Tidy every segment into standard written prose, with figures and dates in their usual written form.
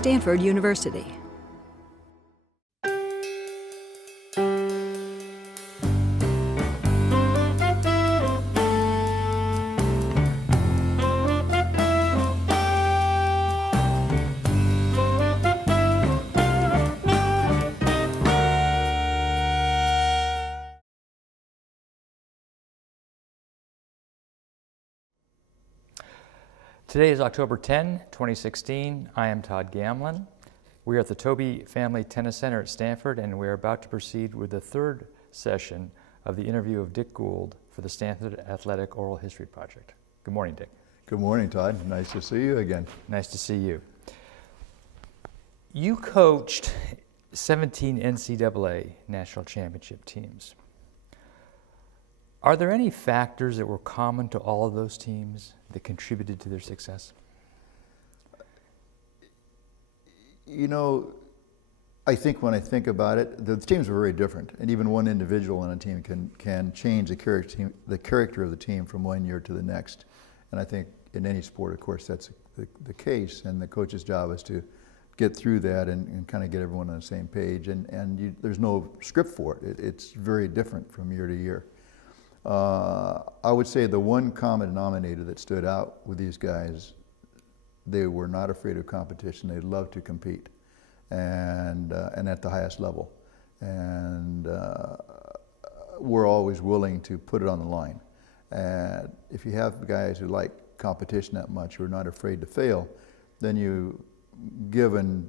Stanford University. Today is October 10, 2016. I am Todd Gamlin. We are at the Toby Family Tennis Center at Stanford, and we are about to proceed with the third session of the interview of Dick Gould for the Stanford Athletic Oral History Project. Good morning, Dick. Good morning, Todd. Nice to see you again. Nice to see you. You coached 17 NCAA national championship teams. Are there any factors that were common to all of those teams that contributed to their success? You know, I think when I think about it, the teams were very different, and even one individual on a team can change the character of the team from one year to the next. And I think in any sport, of course, that's the case, and the coach's job is to get through that and kind of get everyone on the same page. There's no script for it. It's very different from year to year. I would say the one common denominator that stood out with these guys, they were not afraid of competition. They loved to compete, and at the highest level, and were always willing to put it on the line. And if you have guys who like competition that much, who are not afraid to fail, then given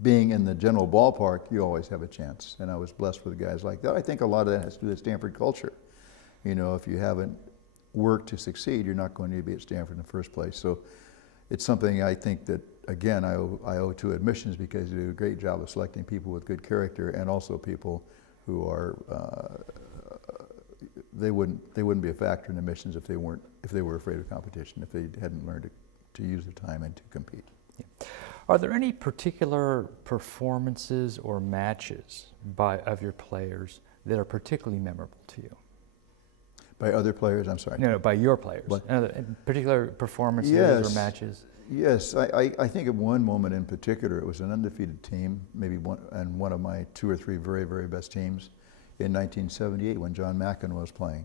being in the general ballpark, you always have a chance. And I was blessed with guys like that. I think a lot of that has to do with Stanford culture. You know, if you haven't worked to succeed, you're not going to be at Stanford in the first place. So it's something I think that, again, I owe to admissions, because they do a great job of selecting people with good character, and also people who are, they wouldn't be a factor in admissions if they were afraid of competition, if they hadn't learned to use their time and to compete. Yeah. Are there any particular performances or matches of your players that are particularly memorable to you? By other players, I'm sorry? No, by your players. In particular performances or matches? Yes, I think of one moment in particular. It was an undefeated team, one of my two or three very, very best teams in 1978 when John McEnroe was playing.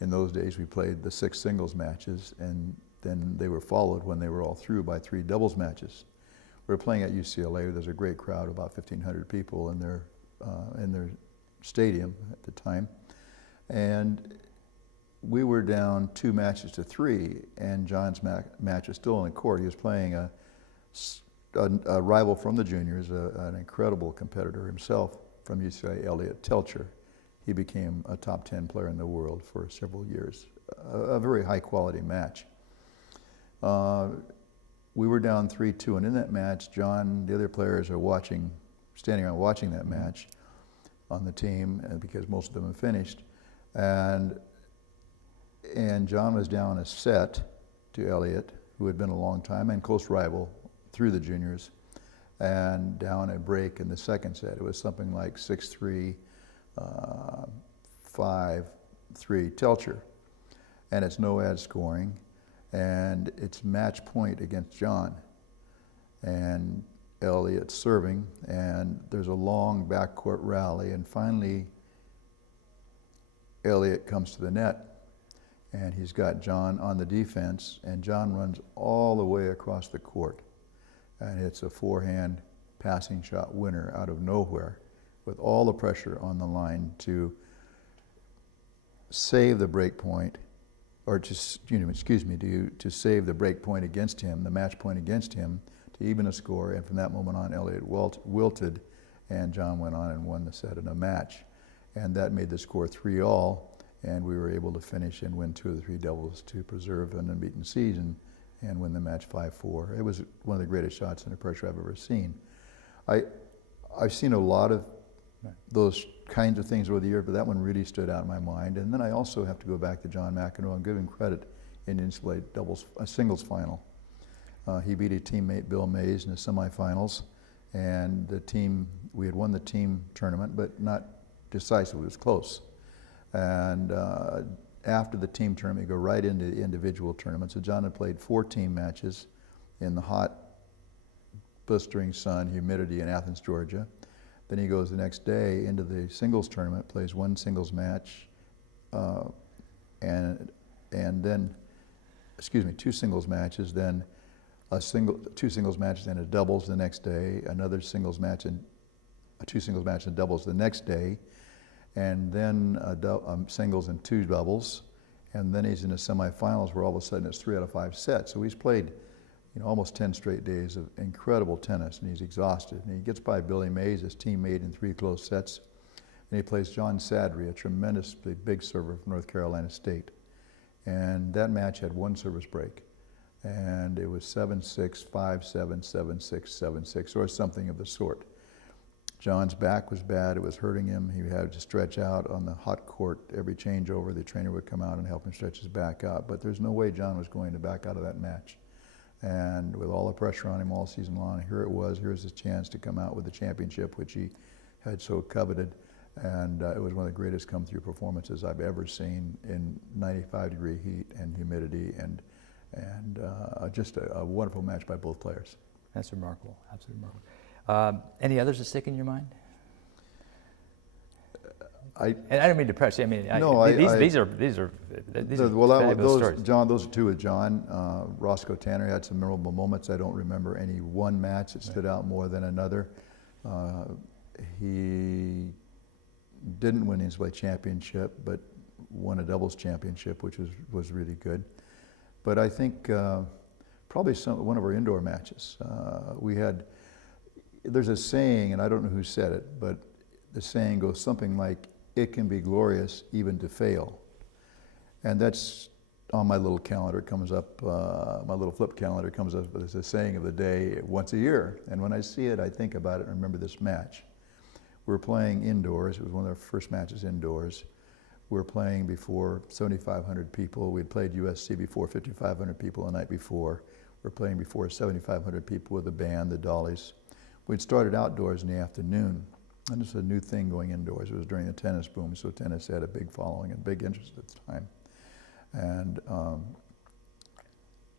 In those days, we played the 6 singles matches, and then they were followed when they were all through by 3 doubles matches. We were playing at UCLA. There's a great crowd, about 1,500 people in their stadium at the time. And we were down 2 matches to 3, and John's match was still on the court. He was playing a rival from the juniors, an incredible competitor himself from UCLA, Elliot Telcher. He became a top 10 player in the world for several years. A very high quality match. We were down 3-2, and in that match, John, the other players are standing around watching that match on the team, because most of them have finished. And John was down a set to Elliot, who had been a long time and close rival through the juniors, and down a break in the second set. It was something like 6-3, 5-3 Telcher. And it's no ad scoring, and it's match point against John. And Elliot's serving, and there's a long backcourt rally, and finally Elliot comes to the net, and he's got John on the defense, and John runs all the way across the court, and it's a forehand passing shot winner out of nowhere, with all the pressure on the line to save the break point, or to save the break point against him, the match point against him, to even a score. And from that moment on, Elliot wilted, and John went on and won the set in a match, and that made the score 3-3. And we were able to finish and win 2 of the 3 doubles to preserve an unbeaten season and win the match 5-4. It was one of the greatest shots under pressure I've ever seen. I've seen a lot of those kinds of things over the years, but that one really stood out in my mind. And then I also have to go back to John McEnroe and give him credit in the NCAA singles final. He beat a teammate, Bill Mays, in the semifinals, and we had won the team tournament, but not decisively. It was close. And after the team tournament, you go right into the individual tournament. So John had played 4 team matches in the hot blistering sun, humidity in Athens, Georgia. Then he goes the next day into the singles tournament, plays one singles match, and then, two singles matches, then two singles matches and a doubles the next day, another singles match and two singles matches and doubles the next day, and then singles and two doubles, and then he's in the semifinals where all of a sudden it's 3 out of 5 sets. So he's played, almost 10 straight days of incredible tennis, and he's exhausted. And he gets by Billy Mays, his teammate, in 3 close sets, and he plays John Sadri, a tremendously big server from North Carolina State. And that match had one service break, and it was 7-6, 5-7, 7-6, 7-6, or something of the sort. John's back was bad, it was hurting him. He had to stretch out on the hot court every changeover. The trainer would come out and help him stretch his back out, but there's no way John was going to back out of that match. And with all the pressure on him all season long, here's his chance to come out with the championship, which he had so coveted. And it was one of the greatest come-through performances I've ever seen in 95-degree heat and humidity, and just a wonderful match by both players. That's remarkable, absolutely remarkable. Any others that stick in your mind? And I don't mean to press you. I mean, these are fabulous stories. John, those are two with John. Roscoe Tanner had some memorable moments. I don't remember any one match that stood out more than another. He didn't win his NCAA championship, but won a doubles championship, which was really good. But I think probably one of our indoor matches. There's a saying, and I don't know who said it, but the saying goes something like, "It can be glorious even to fail." And that's on my little calendar. It comes up, my little flip calendar comes up as a saying of the day once a year. And when I see it, I think about it and remember this match. We were playing indoors. It was one of our first matches indoors. We were playing before 7,500 people. We'd played USC before 5,500 people the night before. We were playing before 7,500 people with the band, the Dollies. We'd started outdoors in the afternoon. And this was a new thing going indoors. It was during the tennis boom, so tennis had a big following and big interest at the time. And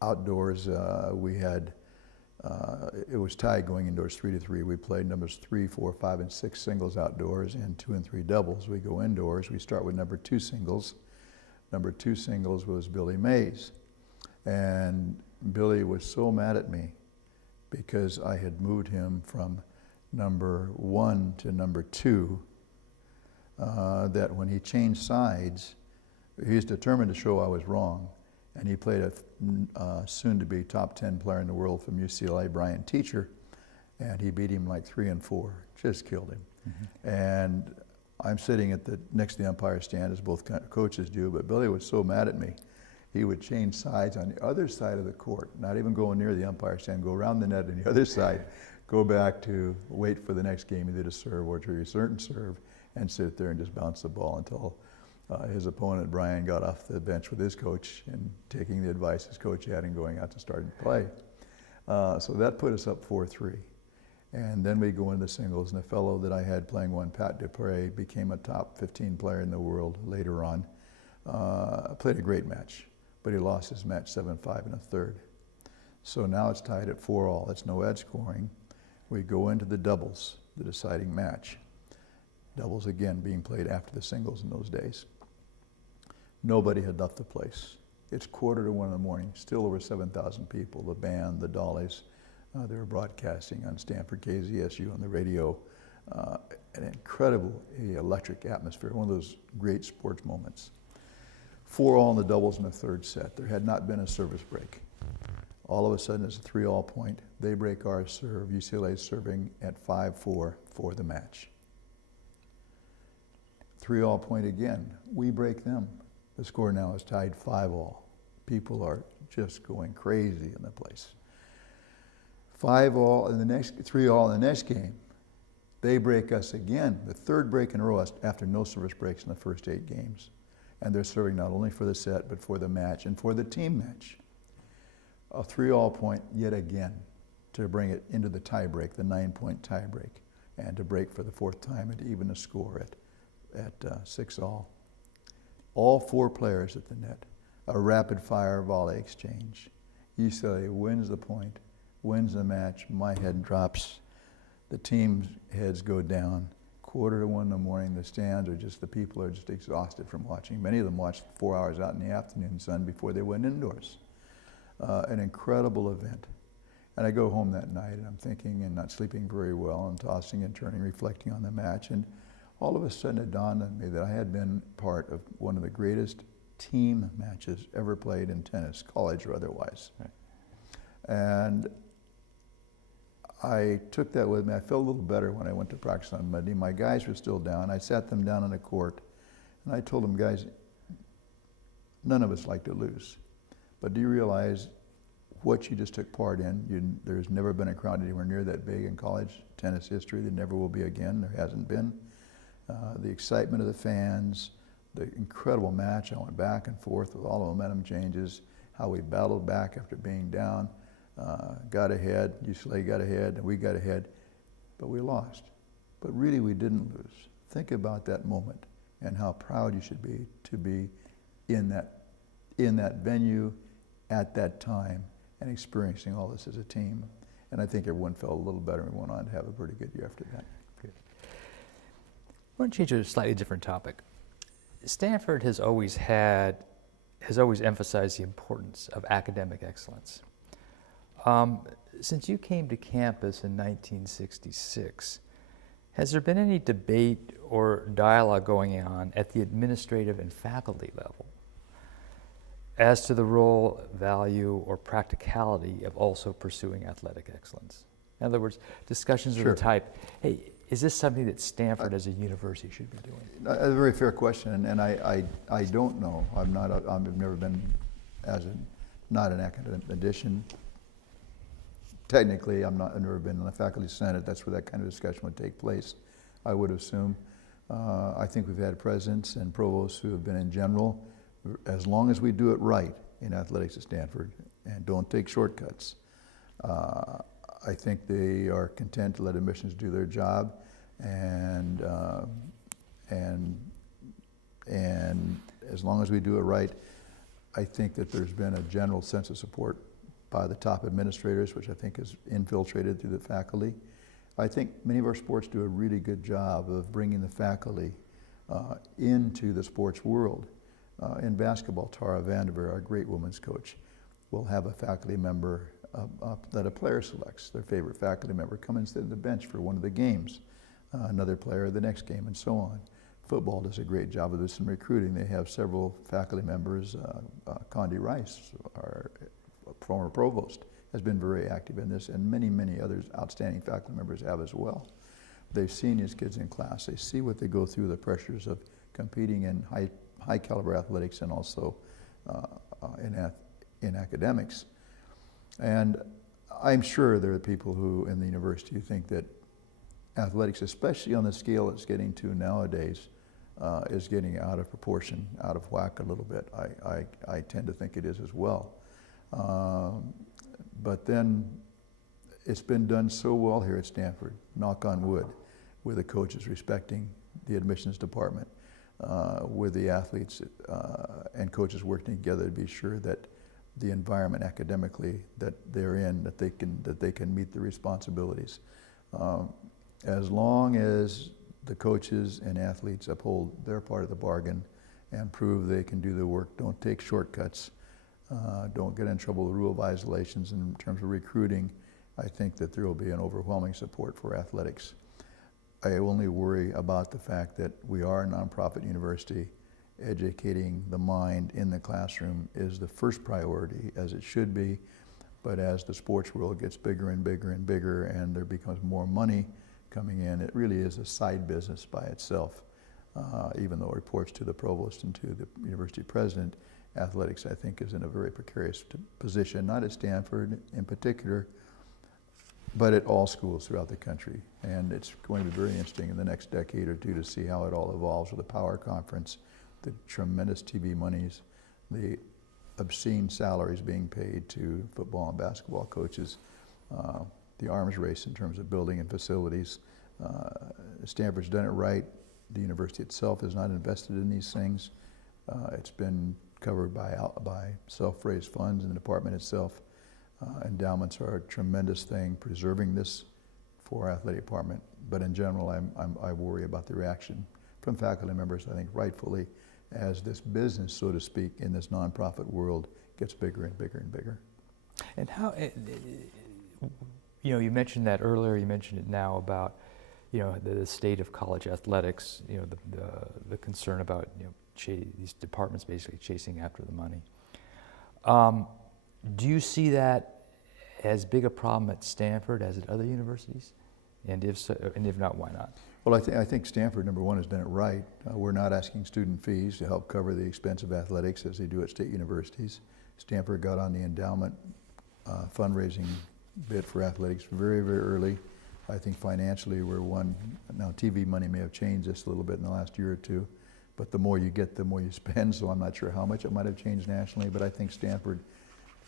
outdoors, we had, it was tied going indoors 3-3. We played numbers 3, 4, 5, and 6 singles outdoors and 2 and 3 doubles. We go indoors, we start with number 2 singles. Number 2 singles was Billy Mays. And Billy was so mad at me because I had moved him from number 1 to number 2, that when he changed sides, he was determined to show I was wrong. And he played a soon-to-be top 10 player in the world from UCLA, Brian Teacher, and he beat him like 3 and 4, just killed him. Mm-hmm. And I'm sitting next to the umpire stand, as both coaches do, but Billy was so mad at me, he would change sides on the other side of the court, not even going near the umpire stand, go around the net on the other side, go back to wait for the next game, either to serve or to return and serve, and sit there and just bounce the ball until his opponent, Brian, got off the bench with his coach and taking the advice his coach had and going out to start and play. So that put us up 4-3. And then we go into singles, and a fellow that I had playing one, Pat Dupre, became a top 15 player in the world later on. Played a great match, but he lost his match 7-5 in a third. So now it's tied at 4-all. It's no edge scoring. We go into the doubles, the deciding match. Doubles again being played after the singles in those days. Nobody had left the place. It's 1:45 in the morning, still over 7,000 people, the band, the Dollies. They were broadcasting on Stanford KZSU on the radio. An incredibly electric atmosphere, one of those great sports moments. 4-all in the doubles in the third set. There had not been a service break. All of a sudden, it's a 3-all point. They break our serve. UCLA's serving at 5-4 for the match. 3-all point again. We break them. The score now is tied 5-all. People are just going crazy in the place. 5-all in the next, 3-all in the next game. They break us again, the third break in a row after no service breaks in the first 8 games. And they're serving not only for the set, but for the match and for the team match. A 3-all point yet again to bring it into the tiebreak, the 9-point tiebreak, and to break for the 4th time and to even a score at 6-all. All 4 players at the net, a rapid-fire volley exchange. UCLA wins the point. wins the match, my head drops, the team's heads go down. 1:45 in the morning, the stands are just, the people are just exhausted from watching. Many of them watched 4 hours out in the afternoon sun before they went indoors. An incredible event. And I go home that night and I'm thinking and not sleeping very well and tossing and turning, reflecting on the match. And all of a sudden it dawned on me that I had been part of one of the greatest team matches ever played in tennis, college or otherwise. Right. And I took that with me. I felt a little better when I went to practice on Monday. My guys were still down. I sat them down on the court and I told them, guys, none of us like to lose. But do you realize what you just took part in? There's never been a crowd anywhere near that big in college tennis history. There never will be again. There hasn't been. The excitement of the fans, the incredible match. I went back and forth with all the momentum changes, how we battled back after being down, got ahead, UCLA got ahead, and we got ahead, but we lost. But really we didn't lose. Think about that moment and how proud you should be to be in that venue at that time and experiencing all this as a team. And I think everyone felt a little better and we went on to have a pretty good year after that. Good. I want to change to a slightly different topic. Stanford has always emphasized the importance of academic excellence. Since you came to campus in 1966, has there been any debate or dialogue going on at the administrative and faculty level as to the role, value, or practicality of also pursuing athletic excellence? In other words, discussions of Sure. the type, hey, is this something that Stanford as a university should be doing? A very fair question, and I don't know. I've never been not an academic addition. Technically, I've never been in the faculty senate. That's where that kind of discussion would take place, I would assume. I think we've had presidents and provosts who have been in general, as long as we do it right in athletics at Stanford and don't take shortcuts. I think they are content to let admissions do their job, and as long as we do it right, I think that there's been a general sense of support by the top administrators, which I think is infiltrated through the faculty. I think many of our sports do a really good job of bringing the faculty into the sports world. In basketball, Tara Vanderveer, our great women's coach, will have a faculty member that a player selects, their favorite faculty member, come and sit on the bench for one of the games, another player the next game, and so on. Football does a great job of this in recruiting. They have several faculty members. Condi Rice, our former provost, has been very active in this, and many, many others outstanding faculty members have as well. They've seen these kids in class. They see what they go through, the pressures of competing in high caliber athletics and also in academics. And I'm sure there are people who in the university who think that athletics, especially on the scale it's getting to nowadays, is getting out of proportion, out of whack a little bit. I tend to think it is as well. But then it's been done so well here at Stanford, knock on wood, with the coaches respecting the admissions department, with the athletes and coaches working together to be sure that the environment academically that they're in, that they can meet the responsibilities. As long as the coaches and athletes uphold their part of the bargain and prove they can do the work, don't take shortcuts, don't get in trouble with rule violations in terms of recruiting, I think that there will be an overwhelming support for athletics. I only worry about the fact that we are a nonprofit university. Educating the mind in the classroom is the first priority, as it should be, but as the sports world gets bigger and bigger and bigger and there becomes more money coming in, it really is a side business by itself. Even though it reports to the provost and to the university president, athletics, I think, is in a very precarious position, not at Stanford in particular, but at all schools throughout the country. And it's going to be very interesting in the next decade or two to see how it all evolves with the Power Conference, the tremendous TV monies, the obscene salaries being paid to football and basketball coaches, the arms race in terms of building and facilities. Stanford's done it right. The university itself is not invested in these things. It's been covered by self-raised funds in the department itself. Endowments are a tremendous thing, preserving this for our athletic department. But in general, I worry about the reaction from faculty members, I think rightfully, as this business, so to speak, in this nonprofit world gets bigger and bigger and bigger. And how, you mentioned that earlier, you mentioned it now about, the state of college athletics, the concern about, these departments basically chasing after the money. Do you see that as big a problem at Stanford as at other universities? And if so, and if not, why not? Well, I think Stanford, number one, has done it right. We're not asking student fees to help cover the expense of athletics as they do at state universities. Stanford got on the endowment fundraising bit for athletics very, very early. I think financially we're one. Now TV money may have changed this a little bit in the last year or two, but the more you get, the more you spend, so I'm not sure how much it might have changed nationally, but I think Stanford,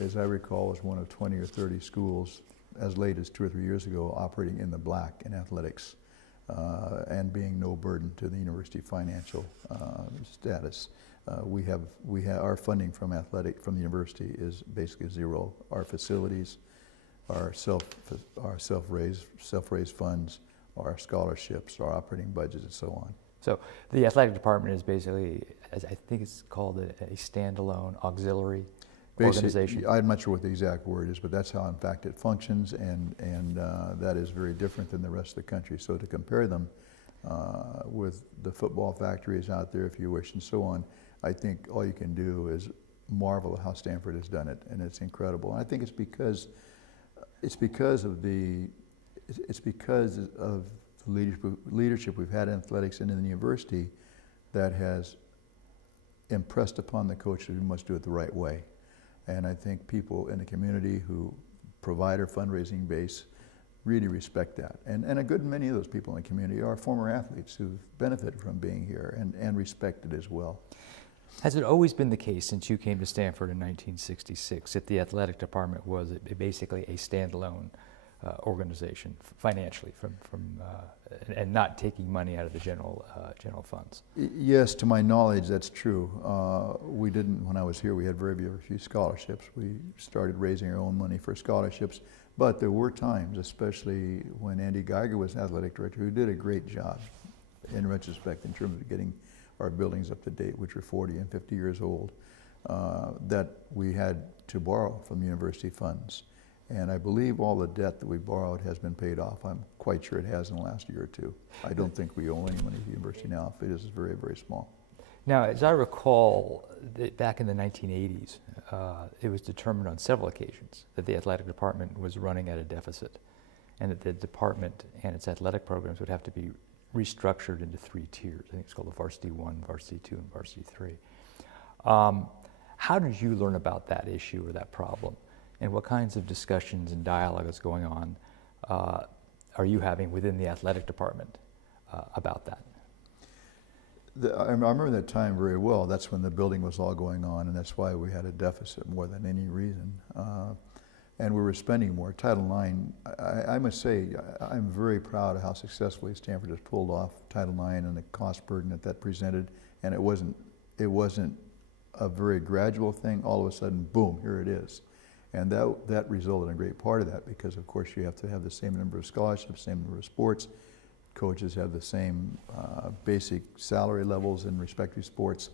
as I recall, was one of 20 or 30 schools as late as 2 or 3 years ago operating in the black in athletics and being no burden to the university financial status. Our funding from the university is basically zero. Our facilities, our self-raised funds, our scholarships, our operating budgets, and so on. So the athletic department is basically, as I think it's called, a standalone auxiliary organization. I'm not sure what the exact word is, but that's how, in fact, it functions, and that is very different than the rest of the country. So to compare them with the football factories out there, if you wish, and so on, I think all you can do is marvel at how Stanford has done it, and it's incredible. And I think it's because of the leadership we've had in athletics and in the university that has impressed upon the coach that we must do it the right way. And I think people in the community who provide our fundraising base really respect that. And a good many of those people in the community are former athletes who've benefited from being here and respect it as well. Has it always been the case since you came to Stanford in 1966 that the athletic department was basically a standalone organization financially and not taking money out of the general funds? Yes, to my knowledge, that's true. We didn't, when I was here, we had very few scholarships. We started raising our own money for scholarships, but there were times, especially when Andy Geiger was athletic director, who did a great job in retrospect in terms of getting our buildings up to date, which are 40 and 50 years old, that we had to borrow from university funds. And I believe all the debt that we borrowed has been paid off. I'm quite sure it has in the last year or two. I don't think we owe any money to the university now. It is very, very small. Now, as I recall, back in the 1980s, it was determined on several occasions that the athletic department was running at a deficit, and that the department and its athletic programs would have to be restructured into 3 tiers. I think it's called the Varsity 1, Varsity 2, and Varsity 3. How did you learn about that issue or that problem? And what kinds of discussions and dialogue is going on are you having within the athletic department about that? I remember that time very well. That's when the building was all going on, and that's why we had a deficit more than any reason. And we were spending more. Title IX, I must say, I'm very proud of how successfully Stanford has pulled off Title IX and the cost burden that presented. And it wasn't a very gradual thing. All of a sudden, boom, here it is. And that resulted in a great part of that because, of course, you have to have the same number of scholarships, same number of sports. Coaches have the same basic salary levels in respective sports.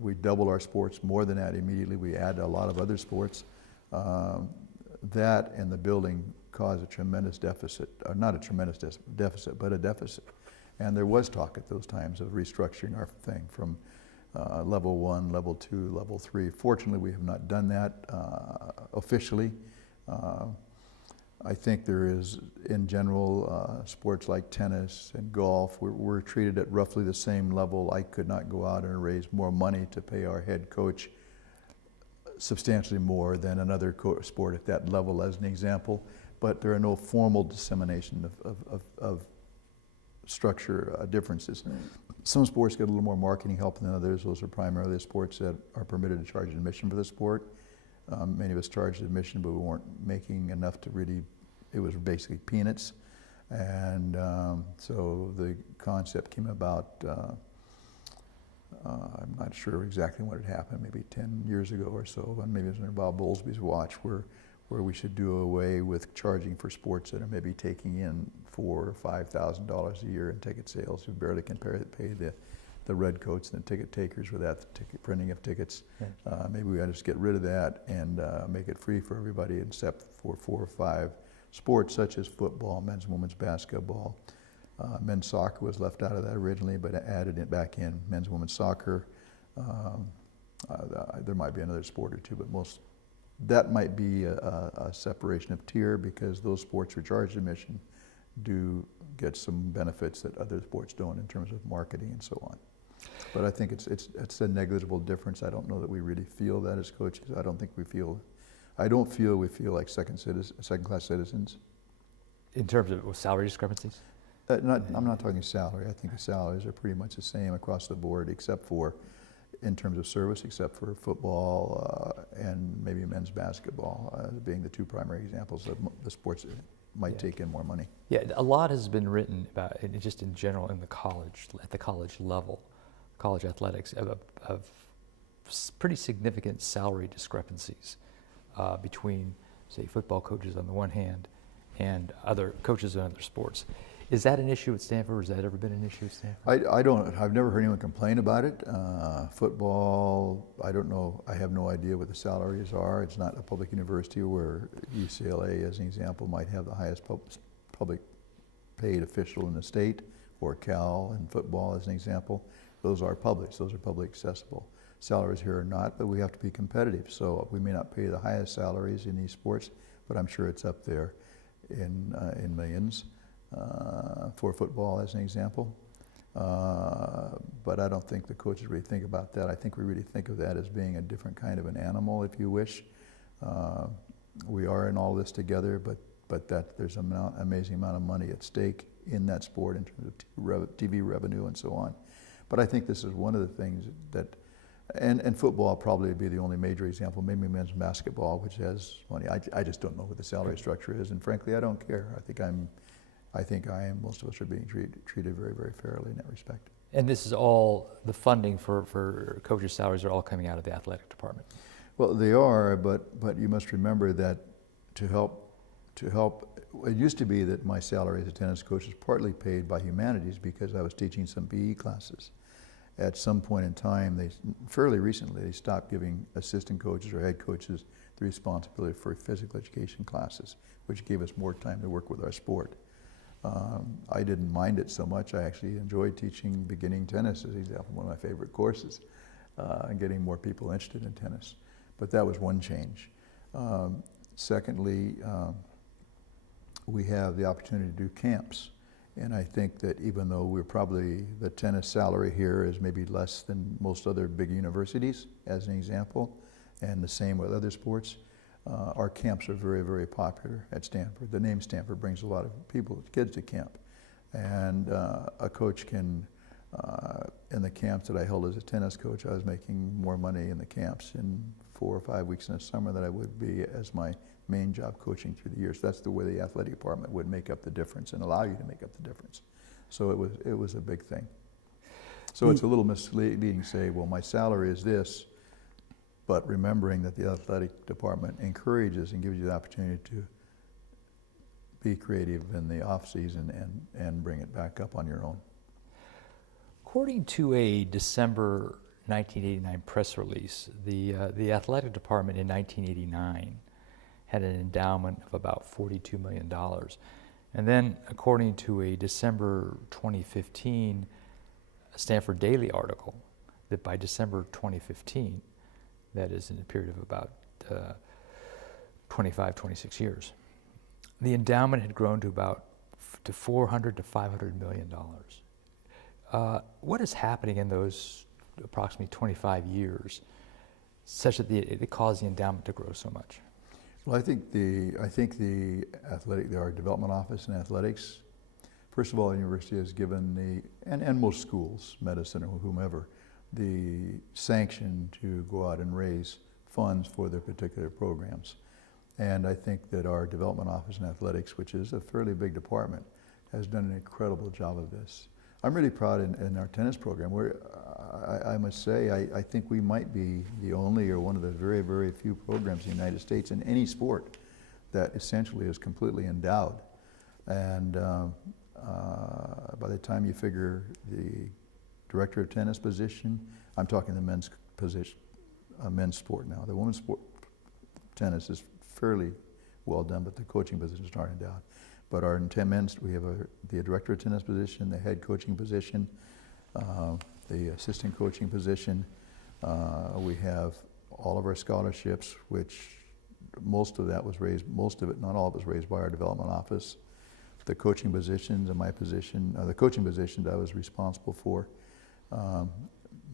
We double our sports, more than that immediately. We add a lot of other sports. That and the building caused a tremendous deficit, or not a tremendous deficit, but a deficit. And there was talk at those times of restructuring our thing from level 1, level 2, level 3. Fortunately, we have not done that officially. I think there is, in general, sports like tennis and golf, we're treated at roughly the same level. I could not go out and raise more money to pay our head coach substantially more than another sport at that level, as an example. But there are no formal dissemination of structure differences. Some sports get a little more marketing help than others. Those are primarily the sports that are permitted to charge admission for the sport. Many of us charged admission, but we weren't making enough to really, it was basically peanuts. And so the concept came about I'm not sure exactly when it happened, maybe 10 years ago or so, and maybe it was under Bob Bowlesby's watch, where we should do away with charging for sports that are maybe taking in $4,000 or $5,000 a year in ticket sales, who barely can pay the red coats and the ticket takers without the ticket printing of tickets. Right. Maybe we ought to just get rid of that and make it free for everybody, except for 4 or 5 sports such as football, men's and women's basketball. Men's soccer was left out of that originally, but added it back in. Men's and women's soccer. There might be another sport or two, but that might be a separation of tier, because those sports for charged admission do get some benefits that other sports don't in terms of marketing and so on. But I think it's a negligible difference. I don't know that we really feel that as coaches. I don't feel we feel like second-class citizens. In terms of salary discrepancies? I'm not talking salary. I think the salaries are pretty much the same across the board, except for, in terms of service, except for football and maybe men's basketball being the 2 primary examples of the sports that might take in more money. Yeah, a lot has been written about it, just in general at the college level, college athletics, of pretty significant salary discrepancies between, say, football coaches on the one hand and other coaches in other sports. Is that an issue at Stanford, or has that ever been an issue at Stanford? I've never heard anyone complain about it. Football, I don't know, I have no idea what the salaries are. It's not a public university where UCLA, as an example, might have the highest public paid official in the state, or Cal in football, as an example. Those are public, those are public accessible. Salaries here are not, but we have to be competitive. So we may not pay the highest salaries in these sports, but I'm sure it's up there in millions. For football, as an example. But I don't think the coaches really think about that. I think we really think of that as being a different kind of an animal, if you wish. We are in all this together, but that there's an amazing amount of money at stake in that sport in terms of TV revenue and so on. But I think this is one of the things that, and football probably would be the only major example, maybe men's basketball, which has money. I just don't know what the salary structure is, and frankly, I don't care. I think most of us are being treated very, very fairly in that respect. And this is all, the funding for coaches' salaries are all coming out of the athletic department? Well, they are, but you must remember that to help, it used to be that my salary as a tennis coach was partly paid by humanities because I was teaching some PE classes. At some point in time, fairly recently, they stopped giving assistant coaches or head coaches the responsibility for physical education classes, which gave us more time to work with our sport. I didn't mind it so much. I actually enjoyed teaching beginning tennis, as an example, one of my favorite courses, and getting more people interested in tennis. But that was one change. Secondly, we have the opportunity to do camps. And I think that even though the tennis salary here is maybe less than most other big universities, as an example, and the same with other sports, our camps are very, very popular at Stanford. The name Stanford brings a lot of kids to camp. And a coach can, in the camps that I held as a tennis coach, I was making more money in the camps in 4 or 5 weeks in the summer than I would be as my main job coaching through the years. That's the way the athletic department would make up the difference and allow you to make up the difference. So it was a big thing. So it's a little misleading to say, well, my salary is this, but remembering that the athletic department encourages and gives you the opportunity to be creative in the off season and bring it back up on your own. According to a December 1989 press release, the athletic department in 1989 had an endowment of about $42 million. And then, according to a December 2015 Stanford Daily article, that by December 2015, that is in a period of about 25, 26 years, the endowment had grown to about to $400 to $500 million. What is happening in those approximately 25 years such that it caused the endowment to grow so much? Well, I think our development office in athletics, first of all, the university has given and most schools, medicine or whomever, the sanction to go out and raise funds for their particular programs. And I think that our development office in athletics, which is a fairly big department, has done an incredible job of this. I'm really proud in our tennis program. I must say, I think we might be the only or one of the very, very few programs in the United States in any sport that essentially is completely endowed. And by the time you figure the director of tennis position, I'm talking the men's position, men's sport now. The women's sport, tennis, is fairly well done, but the coaching positions aren't endowed. But our men's, we have the director of tennis position, the head coaching position, the assistant coaching position. We have all of our scholarships, which most of that was raised, most of it, not all of it was raised by our development office. The coaching positions and my position, the coaching positions I was responsible for,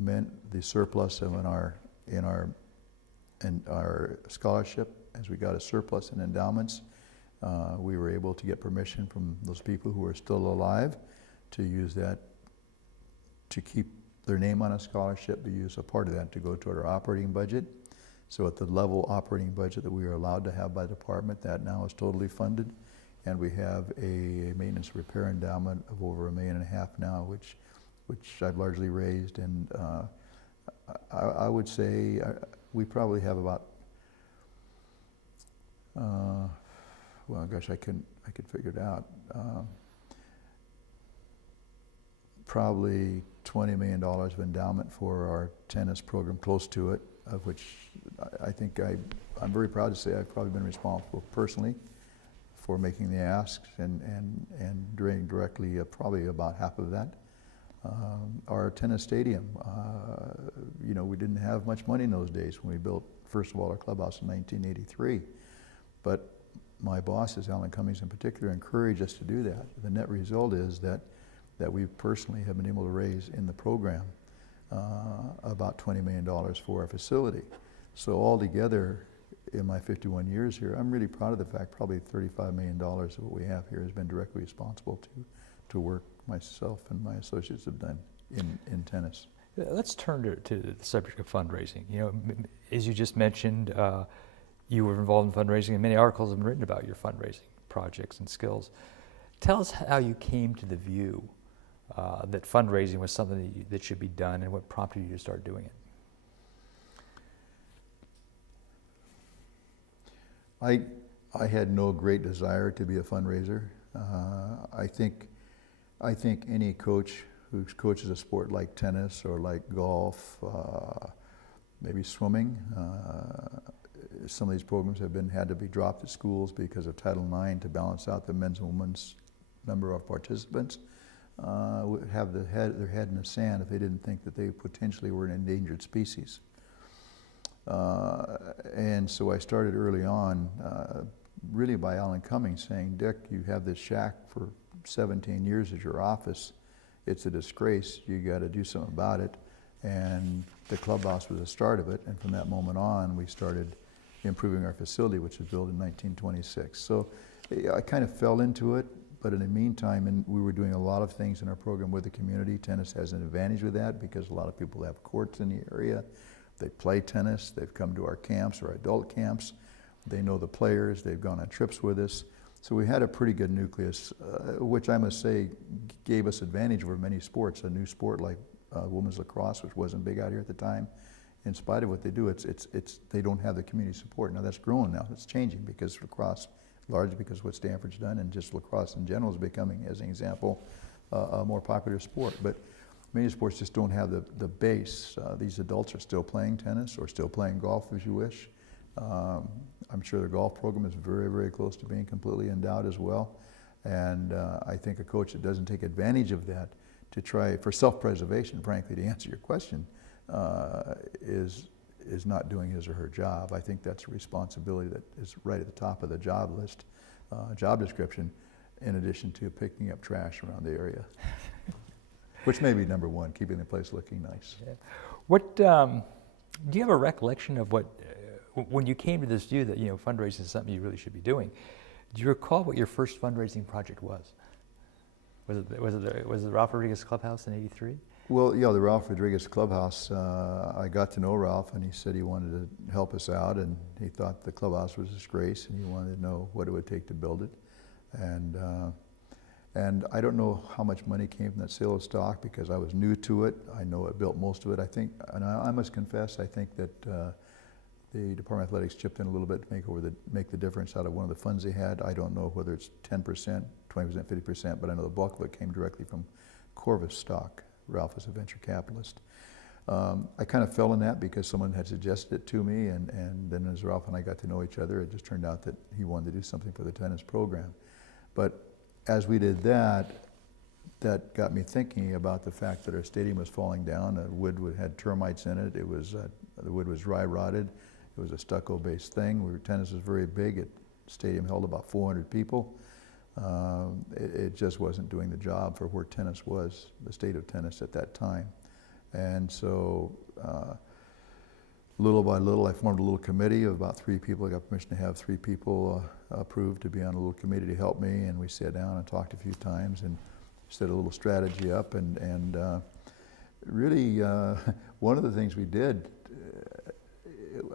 meant the surplus of in our scholarship, as we got a surplus in endowments, we were able to get permission from those people who are still alive to use that, to keep their name on a scholarship, to use a part of that to go toward our operating budget. So at the level operating budget that we are allowed to have by department, that now is totally funded. And we have a maintenance repair endowment of over $1.5 million now, which I've largely raised. And I would say we probably have about, well, gosh, I could figure it out. Probably $20 million of endowment for our tennis program, close to it, of which I think I'm very proud to say I've probably been responsible personally for making the asks and doing directly probably about half of that. Our tennis stadium, you know, we didn't have much money in those days when we built, first of all, our clubhouse in 1983. But my bosses, Alan Cummings in particular, encouraged us to do that. The net result is that we personally have been able to raise in the program about $20 million for our facility. So altogether, in my 51 years here, I'm really proud of the fact probably $35 million of what we have here has been directly responsible to work myself and my associates have done in tennis. Let's turn to the subject of fundraising. You know, as you just mentioned, you were involved in fundraising, and many articles have been written about your fundraising projects and skills. Tell us how you came to the view that fundraising was something that should be done, and what prompted you to start doing it. I had no great desire to be a fundraiser. I think any coach who coaches a sport like tennis or like golf, maybe swimming, some of these programs have had to be dropped at schools because of Title IX to balance out the men's and women's number of participants. Would have their head in the sand if they didn't think that they potentially were an endangered species. And so I started early on, really by Alan Cummings saying, Dick, you have this shack for 17 years at your office. It's a disgrace. You got to do something about it. And the clubhouse was the start of it. And from that moment on, we started improving our facility, which was built in 1926. So I kind of fell into it. But in the meantime, we were doing a lot of things in our program with the community. Tennis has an advantage with that because a lot of people have courts in the area. They play tennis. They've come to our camps or adult camps. They know the players. They've gone on trips with us. So we had a pretty good nucleus, which I must say gave us advantage over many sports. A new sport like women's lacrosse, which wasn't big out here at the time. In spite of what they do, they don't have the community support. Now that's growing now. It's changing because lacrosse, largely because of what Stanford's done, and just lacrosse in general is becoming, as an example, a more popular sport. But many sports just don't have the base. These adults are still playing tennis or still playing golf, if you wish. I'm sure the golf program is very, very close to being completely endowed as well. And I think a coach that doesn't take advantage of that to try, for self-preservation, frankly, to answer your question, is not doing his or her job. I think that's a responsibility that is right at the top of the job list, job description, in addition to picking up trash around the area. Which may be number one, keeping the place looking nice. Yeah. What, do you have a recollection of what, when you came to this view that, you know, fundraising is something you really should be doing, do you recall what your first fundraising project was? Was it the Ralph Rodriguez Clubhouse in '83? Well, yeah, the Ralph Rodriguez Clubhouse, I got to know Ralph, and he said he wanted to help us out, and he thought the clubhouse was a disgrace, and he wanted to know what it would take to build it. And And I don't know how much money came from that sale of stock because I was new to it. I know it built most of it. I think, and I must confess, I think that the Department of Athletics chipped in a little bit to make the difference out of one of the funds they had. I don't know whether it's 10%, 20%, 50%, but I know the bulk of it came directly from Corvus stock. Ralph was a venture capitalist. I kind of fell in that because someone had suggested it to me, and then as Ralph and I got to know each other, it just turned out that he wanted to do something for the tennis program. But as we did that, that got me thinking about the fact that our stadium was falling down. The wood had termites in it. The wood was dry rotted. It was a stucco-based thing. Tennis was very big. The stadium held about 400 people. It just wasn't doing the job for where tennis was, the state of tennis at that time. And so little by little, I formed a little committee of about 3 people. I got permission to have 3 people approved to be on a little committee to help me, and we sat down and talked a few times and set a little strategy up. And really, one of the things we did,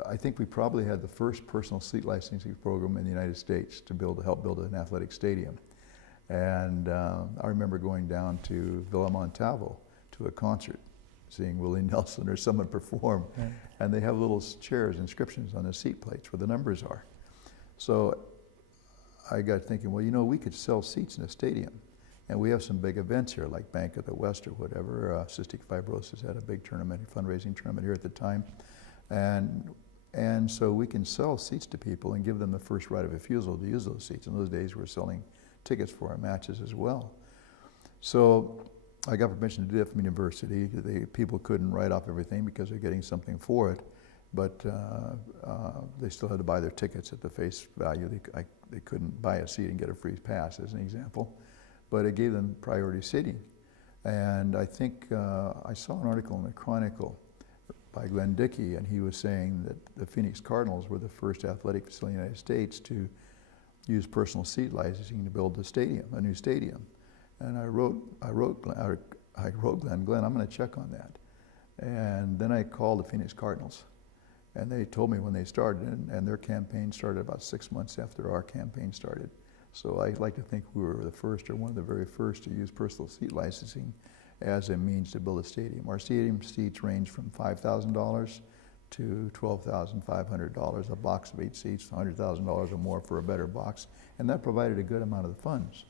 I think we probably had the first personal seat licensing program in the United States to help build an athletic stadium. And I remember going down to Villa Montalvo to a concert, seeing Willie Nelson or someone perform, and they have little chairs, inscriptions on the seat plates where the numbers are. So I got thinking, well, you know, we could sell seats in a stadium, and we have some big events here, like Bank of the West or whatever. Cystic Fibrosis had a big tournament, fundraising tournament here at the time, and so we can sell seats to people and give them the first right of refusal to use those seats. In those days, we were selling tickets for our matches as well. So I got permission to do that from the university. The people couldn't write off everything because they're getting something for it, but they still had to buy their tickets at the face value. They couldn't buy a seat and get a free pass, as an example, but it gave them priority seating. And I think I saw an article in the Chronicle by Glenn Dickey, and he was saying that the Phoenix Cardinals were the first athletic facility in the United States to use personal seat licensing to build a new stadium. And I wrote Glenn, I'm going to check on that. And then I called the Phoenix Cardinals, and they told me when they started, and their campaign started about 6 months after our campaign started. So I like to think we were the first, or one of the very first, to use personal seat licensing as a means to build a stadium. Our stadium seats range from $5,000 to $12,500, a box of 8 seats, $100,000 or more for a better box, and that provided a good amount of the funds.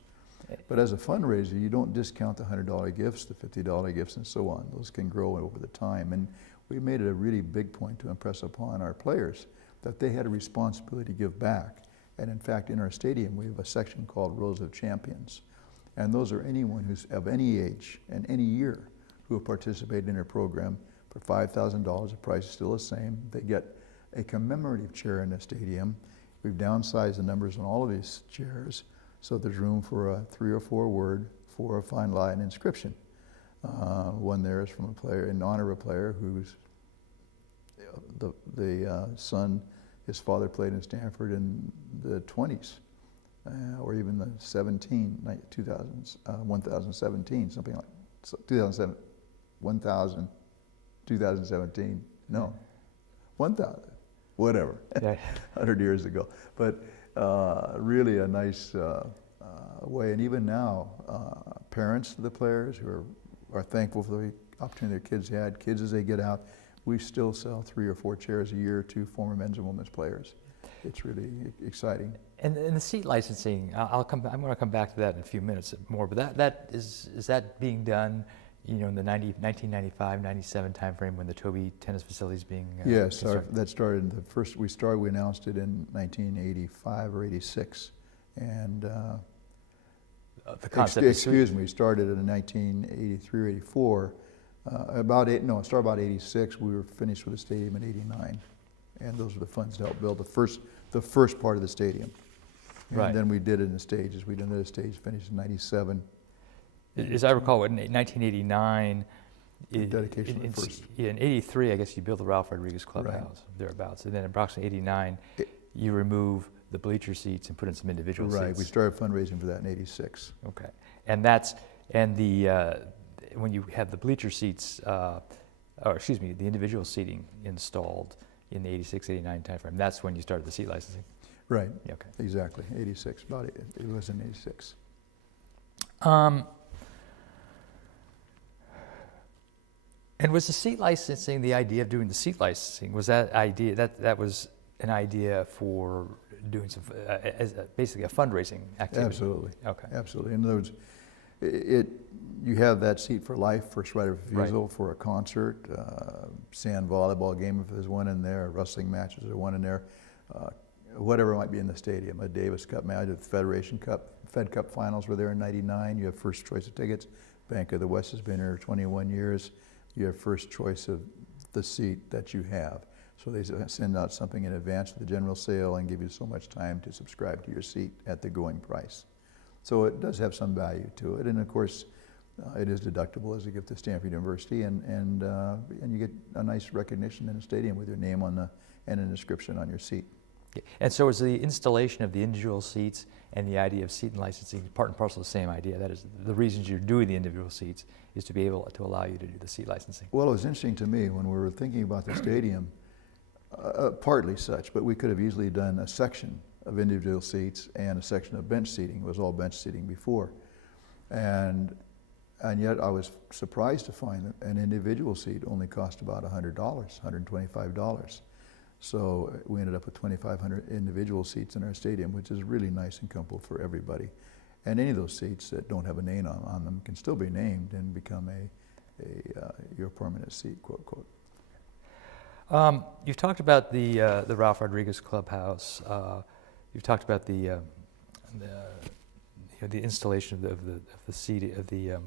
But as a fundraiser, you don't discount the $100 gifts, the $50 gifts, and so on. Those can grow over the time. And we made it a really big point to impress upon our players that they had a responsibility to give back. And in fact, in our stadium, we have a section called Rows of Champions. And those are anyone who's of any age and any year who have participated in our program. For $5,000, the price is still the same. They get a commemorative chair in the stadium. We've downsized the numbers on all of these chairs, so there's room for a 3 or 4 word, 4 or fine line inscription. One there is from a player, in honor of a player who's the son, his father played in Stanford in the 20s, or even the 2017, something like 2017, no, 1,000, whatever, 100 years ago. But really a nice way, and even now, parents of the players who are thankful for the opportunity their kids had, kids as they get out, we still sell 3 or 4 chairs a year to former men's and women's players. It's really exciting. And the seat licensing, I'm going to come back to that in a few minutes more, but is that being done, you know, in the 1995, 97 timeframe when the Toby tennis facility is being yes, that started in we announced it in 1985 or 86, and the concept. Excuse me, started in 1983 or 84. It started about 86. We were finished with the stadium in 89, and those were the funds to help build the first part of the stadium. And right. Then we did it in stages. We did another stage, finished in 97. As I recall, in 1989, dedication of the first. In 83, I guess you built the Ralph Rodriguez Clubhouse, right, thereabouts. And then approximately 89, you remove the bleacher seats and put in some individual seats. Right, we started fundraising for that in 86. Okay. When you have the bleacher seats, the individual seating installed in the 86, 89 timeframe, that's when you started the seat licensing? Right, okay. Exactly, 86, it was in 86. And was the seat licensing, the idea of doing the seat licensing, was that idea, that was an idea for doing some, basically a fundraising activity? Absolutely. Okay. Absolutely. In other words, you have that seat for life, first right of refusal for a concert, sand volleyball game if there's one in there, wrestling matches there's one in there, whatever might be in the stadium, a Davis Cup match, the Federation Cup, Fed Cup finals were there in '99. You have first choice of tickets. Bank of the West has been here 21 years. You have first choice of the seat that you have. So they send out something in advance of the general sale and give you so much time to subscribe to your seat at the going price. So it does have some value to it, and of course, it is deductible as a gift to Stanford University, and you get a nice recognition in the stadium with your name on and an inscription on your seat. And so is the installation of the individual seats and the idea of seat and licensing part and parcel of the same idea? That is, the reasons you're doing the individual seats is to be able to allow you to do the seat licensing. Well, it was interesting to me when we were thinking about the stadium, partly such, but we could have easily done a section of individual seats and a section of bench seating. It was all bench seating before. And yet I was surprised to find that an individual seat only cost about $100, $125. So we ended up with 2,500 individual seats in our stadium, which is really nice and comfortable for everybody. And any of those seats that don't have a name on them can still be named and become your permanent seat, quote, quote. You've talked about the Ralph Rodriguez Clubhouse. You've talked about the installation of the seat of the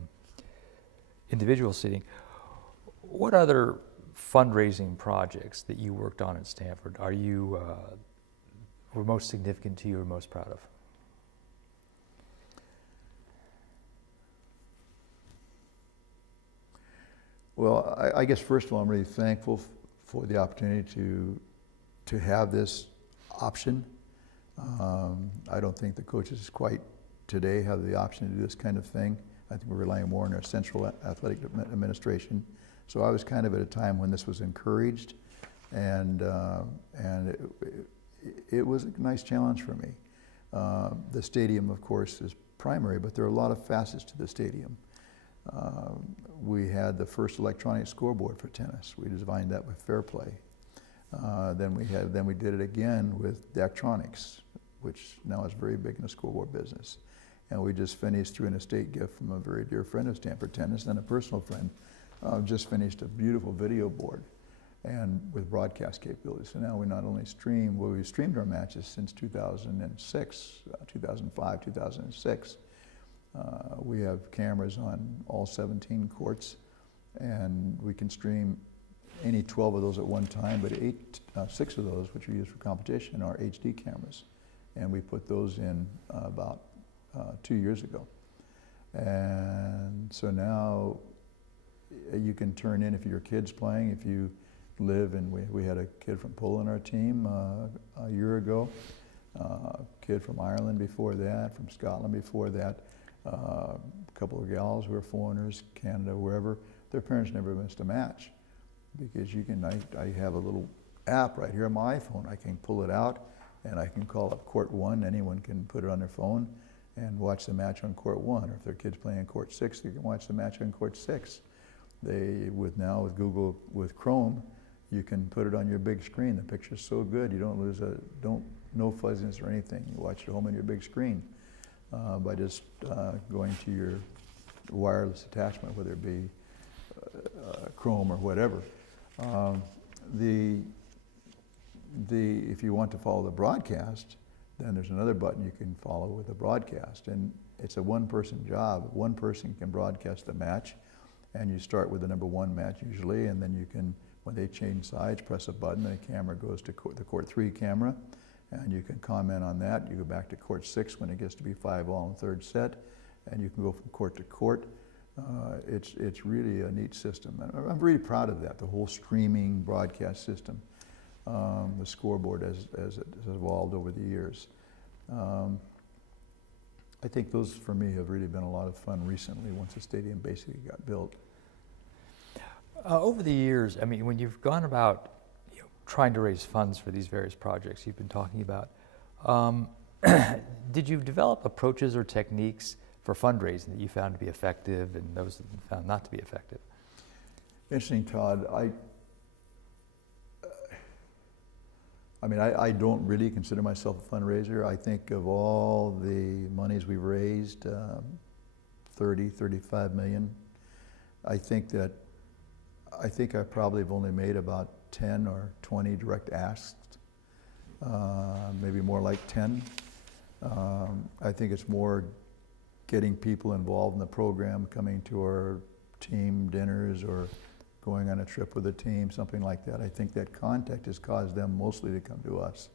individual seating. What other fundraising projects that you worked on at Stanford are you were most significant to you or most proud of? Well, I guess first of all, I'm really thankful for the opportunity to have this option. I don't think the coaches quite today have the option to do this kind of thing. I think we're relying more on our central athletic administration. So I was kind of at a time when this was encouraged, and it was a nice challenge for me. The stadium, of course, is primary, but there are a lot of facets to the stadium. We had the first electronic scoreboard for tennis. We designed that with Fair Play. Then we did it again with Daktronics, which now is very big in the scoreboard business. And we just finished through an estate gift from a very dear friend of Stanford Tennis and a personal friend. Just finished a beautiful video board and with broadcast capabilities. So now we not only stream, well, we've streamed our matches since 2006, 2005, 2006. We have cameras on all 17 courts, and we can stream any 12 of those at one time, but 6 of those, which we use for competition, are HD cameras. And we put those in about 2 years ago. And so now you can turn in if your kid's playing, if you live, and we had a kid from Poland on our team a year ago, a kid from Ireland before that, from Scotland before that, a couple of gals who are foreigners, Canada, wherever. Their parents never missed a match because you can, I have a little app right here on my iPhone. I can pull it out and I can call up court 1. Anyone can put it on their phone and watch the match on court 1. Or if their kid's playing court 6, they can watch the match on court 6. With Google, with Chrome, you can put it on your big screen. The picture's so good, you don't lose no fuzziness or anything. You watch it at home on your big screen by just going to your wireless attachment, whether it be Chrome or whatever. If you want to follow the broadcast, then there's another button you can follow with the broadcast, and it's a one-person job. One person can broadcast the match, and you start with the number 1 match usually, and then you can, when they change sides, press a button, and the camera goes to the court 3 camera, and you can comment on that. You go back to court 6 when it gets to be 5-all in the 3rd set, and you can go from court to court. It's really a neat system. I'm really proud of that, the whole streaming broadcast system. The scoreboard as it has evolved over the years. I think those, for me, have really been a lot of fun recently once the stadium basically got built. Over the years, I mean, when you've gone about trying to raise funds for these various projects you've been talking about, did you develop approaches or techniques for fundraising that you found to be effective and those that you found not to be effective? Interesting, Todd. I don't really consider myself a fundraiser. I think of all the monies we've raised, 30, 35 million, I think I probably have only made about 10 or 20 direct asks, maybe more like 10. I think it's more getting people involved in the program, coming to our team dinners or going on a trip with a team, something like that. I think that contact has caused them mostly to come to us.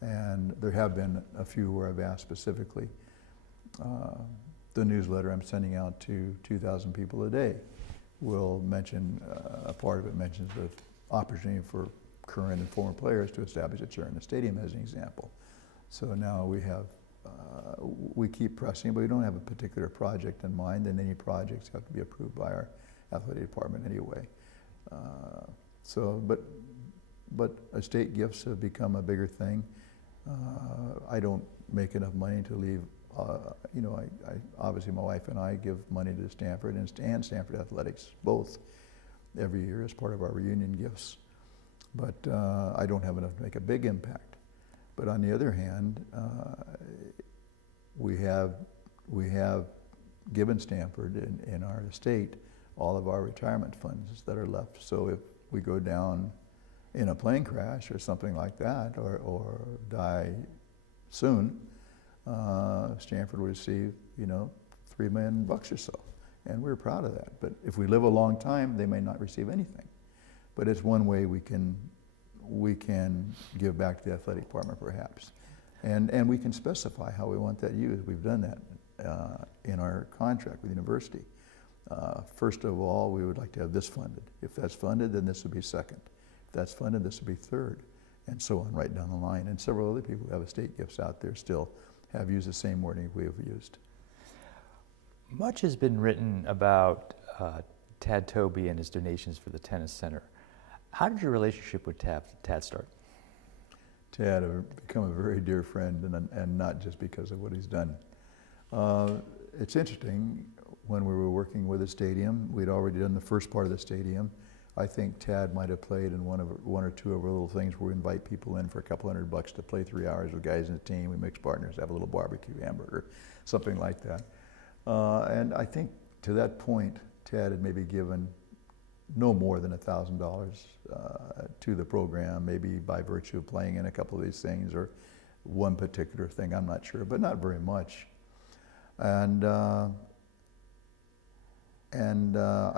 And there have been a few where I've asked specifically. The newsletter I'm sending out to 2,000 people a day will mention, a part of it mentions the opportunity for current and former players to establish a chair in the stadium as an example. So now we keep pressing, but we don't have a particular project in mind, and any projects have to be approved by our athletic department anyway. But estate gifts have become a bigger thing. I don't make enough money to leave. Obviously my wife and I give money to Stanford and Stanford Athletics, both, every year as part of our reunion gifts. But I don't have enough to make a big impact. But on the other hand, we have given Stanford in our estate all of our retirement funds that are left. So if we go down in a plane crash or something like that, or die soon, Stanford will receive, $3 million or so. And we're proud of that. But if we live a long time, they may not receive anything. But it's one way we can give back to the athletic department perhaps. And we can specify how we want that used. We've done that in our contract with the university. First of all, we would like to have this funded. If that's funded, then this would be second. If that's funded, this would be third, and so on right down the line. And several other people who have estate gifts out there still have used the same wording we have used. Much has been written about Tad Toby and his donations for the tennis center. How did your relationship with Tad start? Tad has become a very dear friend, and not just because of what he's done. It's interesting, when we were working with the stadium, we'd already done the first part of the stadium. I think Tad might have played in one or two of our little things where we invite people in for a couple $100 to play 3 hours with guys in the team. We mix partners, have a little barbecue hamburger, something like that. And I think to that point, Tad had maybe given no more than $1,000 to the program, maybe by virtue of playing in a couple of these things or one particular thing, I'm not sure, but not very much. And I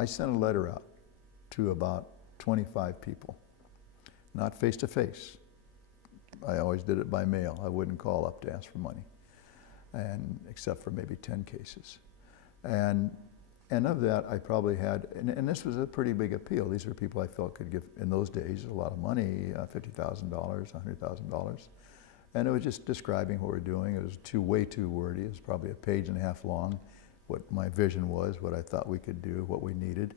sent a letter out to about 25 people, not face to face. I always did it by mail. I wouldn't call up to ask for money, and except for maybe 10 cases. And of that, I probably had, and this was a pretty big appeal. These are people I felt could give, in those days, a lot of money, $50,000, $100,000. And it was just describing what we're doing. It was way too wordy. It was probably a page and a half long, what my vision was, what I thought we could do, what we needed.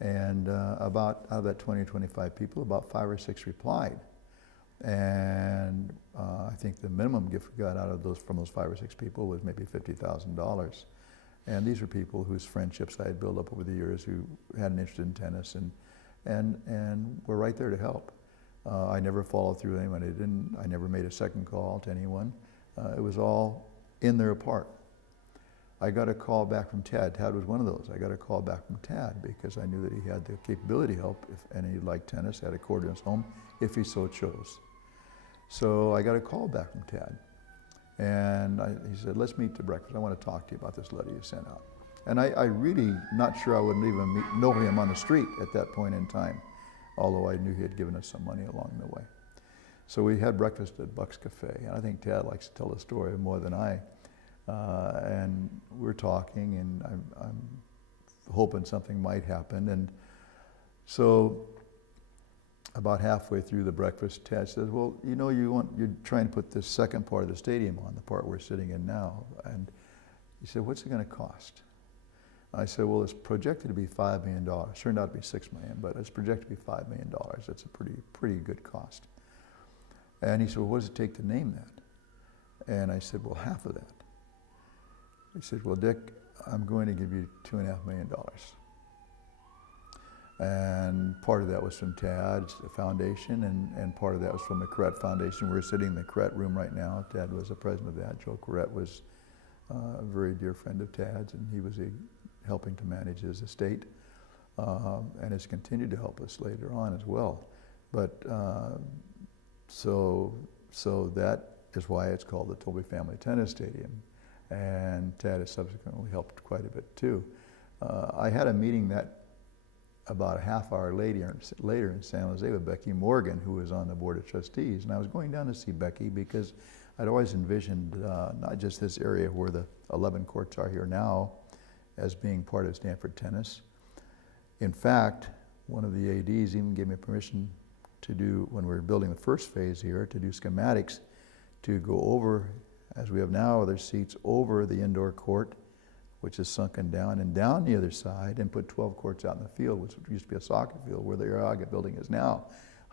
And out of that 20 or 25 people, about 5 or 6 replied. And I think the minimum gift we got out of from those 5 or 6 people was maybe $50,000. And these are people whose friendships I had built up over the years, who had an interest in tennis and were right there to help. I never followed through anyone. I never made a second call to anyone. It was all in their part. I got a call back from Tad. Tad was one of those. I got a call back from Tad because I knew that he had the capability to help, and he liked tennis, had a court in his home, if he so chose. So I got a call back from Tad. And he said, let's meet to breakfast. I want to talk to you about this letter you sent out. And I really, not sure I would even know him on the street at that point in time, although I knew he had given us some money along the way. So we had breakfast at Buck's Cafe. And I think Tad likes to tell the story more than I. And we're talking, and I'm hoping something might happen. And so about halfway through the breakfast, Tad says, well, you're trying to put this second part of the stadium on, the part we're sitting in now. And he said, what's it going to cost? I said, well, it's projected to be $5 million. It turned out to be $6 million, but it's projected to be $5 million. That's a pretty good cost. And he said, well, what does it take to name that? And I said, well, half of that. He said, well, Dick, I'm going to give you $2.5 million. And part of that was from Tad's foundation, and part of that was from the Corrett Foundation. We're sitting in the Corrett room right now. Tad was the president of that. Joe Corrett was a very dear friend of Tad's, and he was helping to manage his estate, and has continued to help us later on as well. But so that is why it's called the Toby Family Tennis Stadium, and Tad has subsequently helped quite a bit too. I had a meeting that about a half hour later in San Jose with Becky Morgan, who was on the board of trustees, and I was going down to see Becky because I'd always envisioned not just this area where the 11 courts are here now as being part of Stanford Tennis. In fact, one of the ADs even gave me permission to do, when we were building the first phase here, to do schematics to go over, as we have now, there's seats over the indoor court, which is sunken down, and down the other side, and put 12 courts out in the field, which used to be a soccer field where the Arriaga building is now.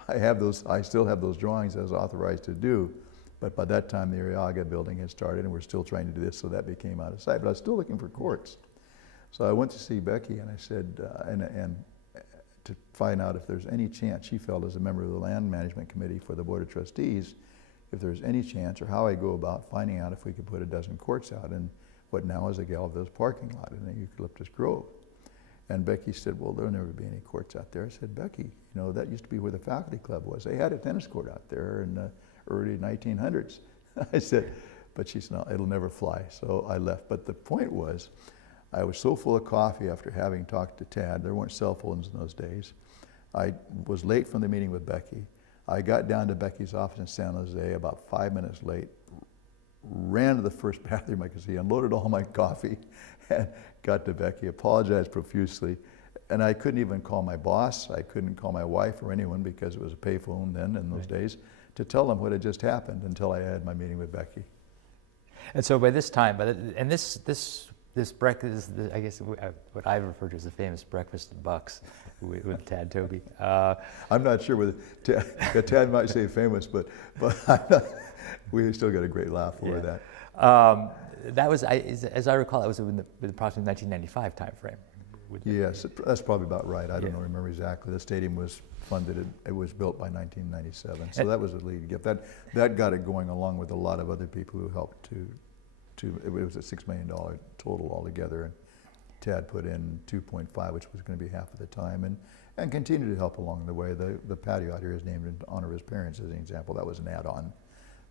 I still have those drawings as authorized to do, but by that time the Arriaga building had started, and we're still trying to do this, so that became out of sight. But I was still looking for courts. So I went to see Becky, and I said, and to find out if there's any chance, she felt as a member of the land management committee for the board of trustees, if there's any chance, or how I go about finding out if we could put a dozen courts out in what now is a Galvez parking lot in the Eucalyptus Grove. And Becky said, well, there'll never be any courts out there. I said, Becky, you know, that used to be where the faculty club was. They had a tennis court out there in the early 1900s. I said, but she said, no, it'll never fly. So I left. But the point was, I was so full of coffee after having talked to Tad. There weren't cell phones in those days. I was late from the meeting with Becky. I got down to Becky's office in San Jose about 5 minutes late, ran to the first bathroom I could see, unloaded all my coffee, and got to Becky, apologized profusely. And I couldn't even call my boss. I couldn't call my wife or anyone because it was a payphone then in those days to tell them what had just happened until I had my meeting with Becky. And so by this time, and this breakfast, I guess what I refer to as the famous breakfast of bucks with Tad Toby. I'm not sure whether Tad might say famous, but I'm not, we still got a great laugh over that. That was, as I recall, that was in the approximately 1995 time frame. Yes, that's probably about right. I don't remember exactly. The stadium was funded, it was built by 1997, so that was a lead gift. That got it going along with a lot of other people who helped it was a $6 million total altogether, and Tad put in 2.5, which was going to be half of the time, and continued to help along the way. The patio out here is named in honor of his parents as an example. That was an add-on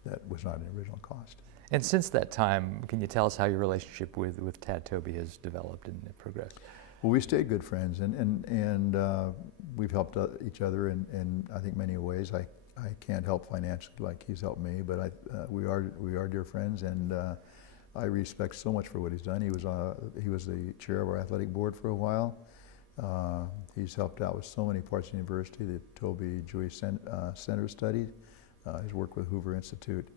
that was not an original cost. And since that time, can you tell us how your relationship with Tad Toby has developed and progressed? Well, we stayed good friends, and we've helped each other in I think many ways. I can't help financially like he's helped me, but we are dear friends, and I respect so much for what he's done. He was the chair of our athletic board for a while. He's helped out with so many parts of the university, the Toby Jewish Center study, his work with Hoover Institute.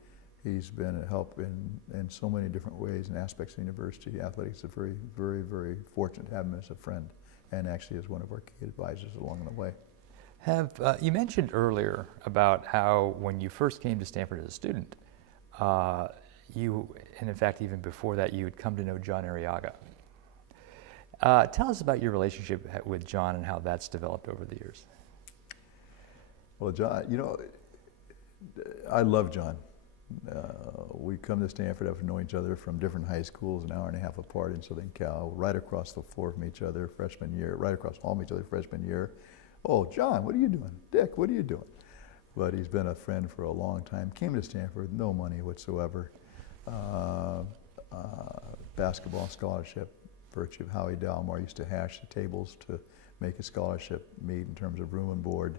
He's been a help in so many different ways and aspects of the university. Athletics are very, very, very fortunate to have him as a friend, and actually as one of our key advisors along the way. You mentioned earlier about how when you first came to Stanford as a student, and in fact even before that, you had come to know John Arriaga. Tell us about your relationship with John and how that's developed over the years. Well, John, you know, I love John. We come to Stanford after knowing each other from different high schools, an hour and a half apart in Southern Cal, right across the floor from each other freshman year, right across the hall from each other freshman year. Oh, John, what are you doing? Dick, what are you doing? But he's been a friend for a long time. Came to Stanford, no money whatsoever. Basketball scholarship, virtue of Howie Dalmar used to hash the tables to make a scholarship meet in terms of room and board.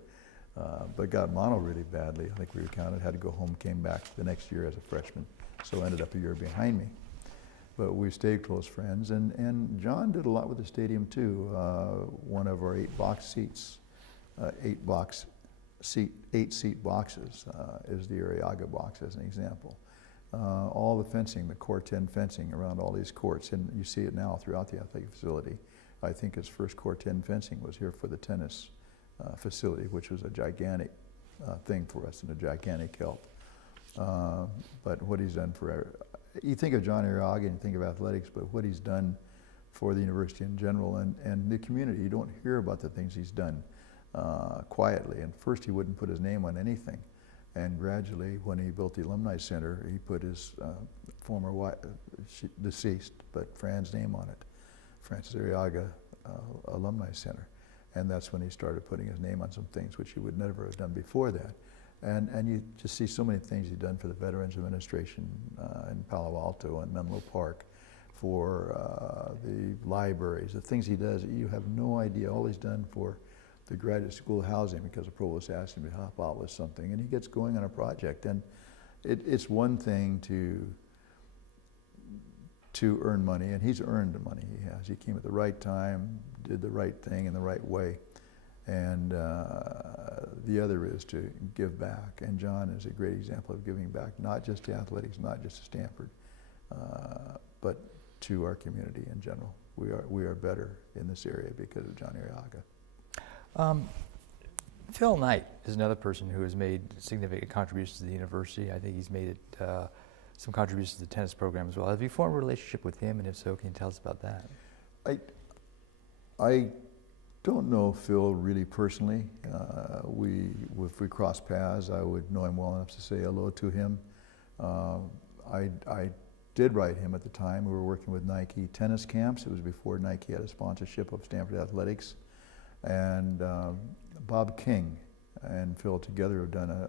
But got mono really badly. I think we recounted, had to go home, came back the next year as a freshman, so ended up a year behind me. But we stayed close friends, and John did a lot with the stadium too. One of our 8-box seats, 8-seat boxes is the Arriaga box as an example. All the fencing, the Core 10 fencing around all these courts, and you see it now throughout the athletic facility. I think his first Core 10 fencing was here for the tennis facility, which was a gigantic thing for us and a gigantic help. But what he's done for you think of John Arriaga and you think of athletics, but what he's done for the university in general and the community, you don't hear about the things he's done quietly. And first he wouldn't put his name on anything. And gradually, when he built the Alumni Center, he put his former wife, deceased, but Fran's name on it, Francis Arriaga Alumni Center. And that's when he started putting his name on some things which he would never have done before that. And you just see so many things he's done for the Veterans Administration in Palo Alto and Menlo Park, for the libraries, the things he does, you have no idea all he's done for the graduate school housing, because the provost asked him to help out with something, and he gets going on a project. And it's one thing to earn money, and he's earned the money he has. He came at the right time, did the right thing in the right way, and the other is to give back. And John is a great example of giving back, not just to athletics, not just to Stanford, but to our community in general. We are better in this area because of John Arriaga. Phil Knight is another person who has made significant contributions to the university. I think he's made some contributions to the tennis program as well. Have you formed a relationship with him, and if so, can you tell us about that? I don't know Phil really personally. If we cross paths, I would know him well enough to say hello to him. I did write him at the time. We were working with Nike tennis camps. It was before Nike had a sponsorship of Stanford Athletics. And Bob King and Phil together have done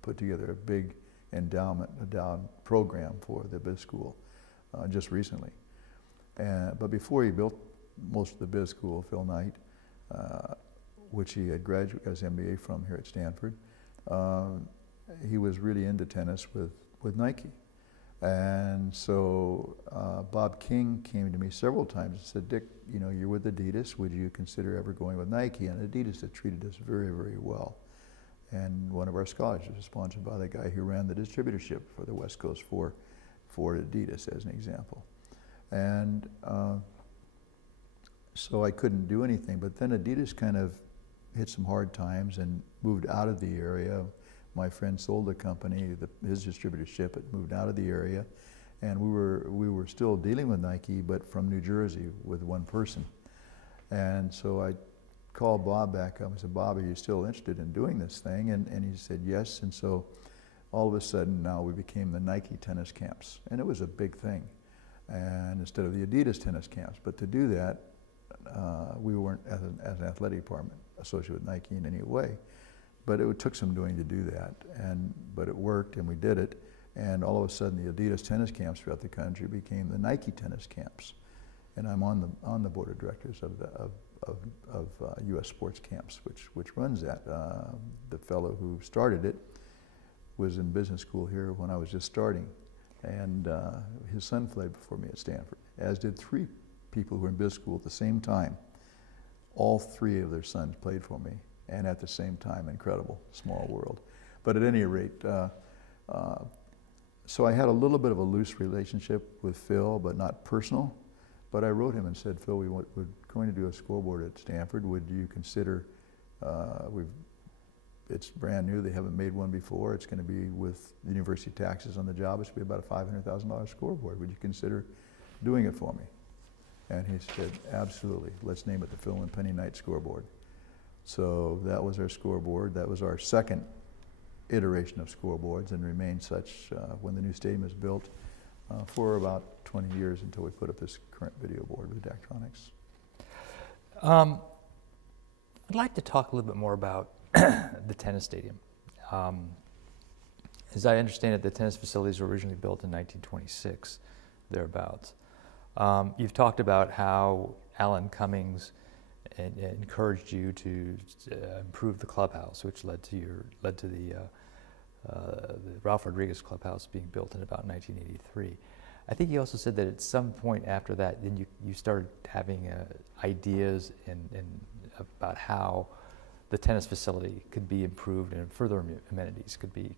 put together a big endowed program for the biz school just recently. But before he built most of the biz school, Phil Knight, which he had graduated as MBA from here at Stanford, he was really into tennis with Nike. And so Bob King came to me several times and said, Dick, you know, you're with Adidas, would you consider ever going with Nike? And Adidas had treated us very, very well. And one of our scholarships was sponsored by the guy who ran the distributorship for the West Coast for Adidas, as an example. And so I couldn't do anything, but then Adidas kind of hit some hard times and moved out of the area. My friend sold the company, his distributorship had moved out of the area, and we were still dealing with Nike, but from New Jersey with one person. And so I called Bob back up and said, Bob, are you still interested in doing this thing? And he said yes, and so all of a sudden now we became the Nike tennis camps, and it was a big thing. And instead of the Adidas tennis camps, but to do that, we weren't as an athletic department associated with Nike in any way. But it took some doing to do that, but it worked, and we did it. And all of a sudden, the Adidas tennis camps throughout the country became the Nike tennis camps. And I'm on the board of directors of U.S. Sports Camps, which runs that. The fellow who started it was in business school here when I was just starting, and his son played before me at Stanford, as did 3 people who were in business school at the same time. All 3 of their sons played for me. And at the same time, incredible, small world. But at any rate, so I had a little bit of a loose relationship with Phil, but not personal. But I wrote him and said, Phil, we're going to do a scoreboard at Stanford. Would you consider, it's brand new, they haven't made one before. It's going to be with university taxes on the job. It's going to be about a $500,000 scoreboard. Would you consider doing it for me? And he said, absolutely. Let's name it the Phil and Penny Knight scoreboard. So that was our scoreboard. That was our second iteration of scoreboards, and remained such when the new stadium is built for about 20 years until we put up this current video board with Daktronics. I'd like to talk a little bit more about the tennis stadium. As I understand it, the tennis facilities were originally built in 1926, thereabouts. You've talked about how Alan Cummings encouraged you to improve the clubhouse, which led to the Ralph Rodriguez clubhouse being built in about 1983. I think you also said that at some point after that, then you started having ideas about how the tennis facility could be improved and further amenities could be.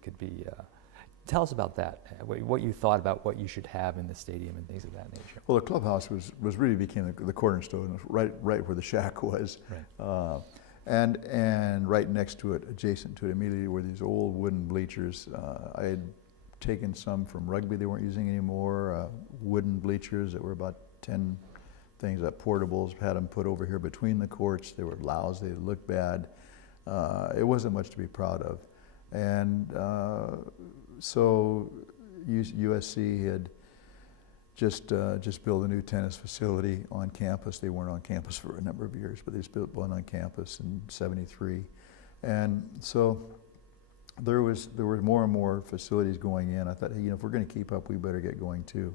Tell us about that. What you thought about what you should have in the stadium and things of that nature. Well, the clubhouse was really became the cornerstone, right where the shack was, right. And right next to it, adjacent to it, immediately were these old wooden bleachers. I had taken some from rugby they weren't using anymore, wooden bleachers that were about 10 things, portables, had them put over here between the courts. They were lousy, they looked bad. It wasn't much to be proud of. And so USC had just built a new tennis facility on campus. They weren't on campus for a number of years, but they just built one on campus in '73. And so there were more and more facilities going in. I thought, hey, if we're going to keep up, we better get going too.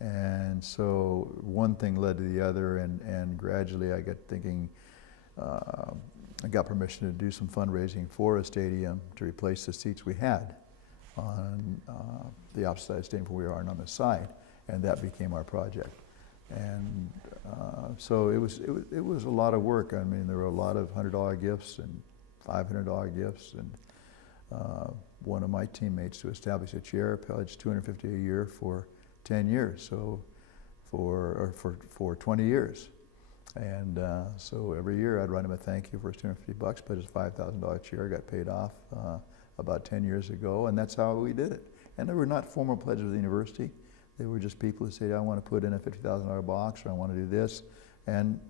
And so one thing led to the other, and gradually I got thinking, I got permission to do some fundraising for a stadium to replace the seats we had on the opposite side of the stadium where we are, and on the side, and that became our project. And so it was a lot of work. I mean, there were a lot of $100 gifts and $500 gifts, and one of my teammates to establish a chair pledged $250 a year for 10 years, so for 20 years. And so every year I'd write him a thank you for his $250, but his $5,000 chair got paid off about 10 years ago, and that's how we did it. And they were not formal pledges of the university. They were just people who said, I want to put in a $50,000 box, or I want to do this, and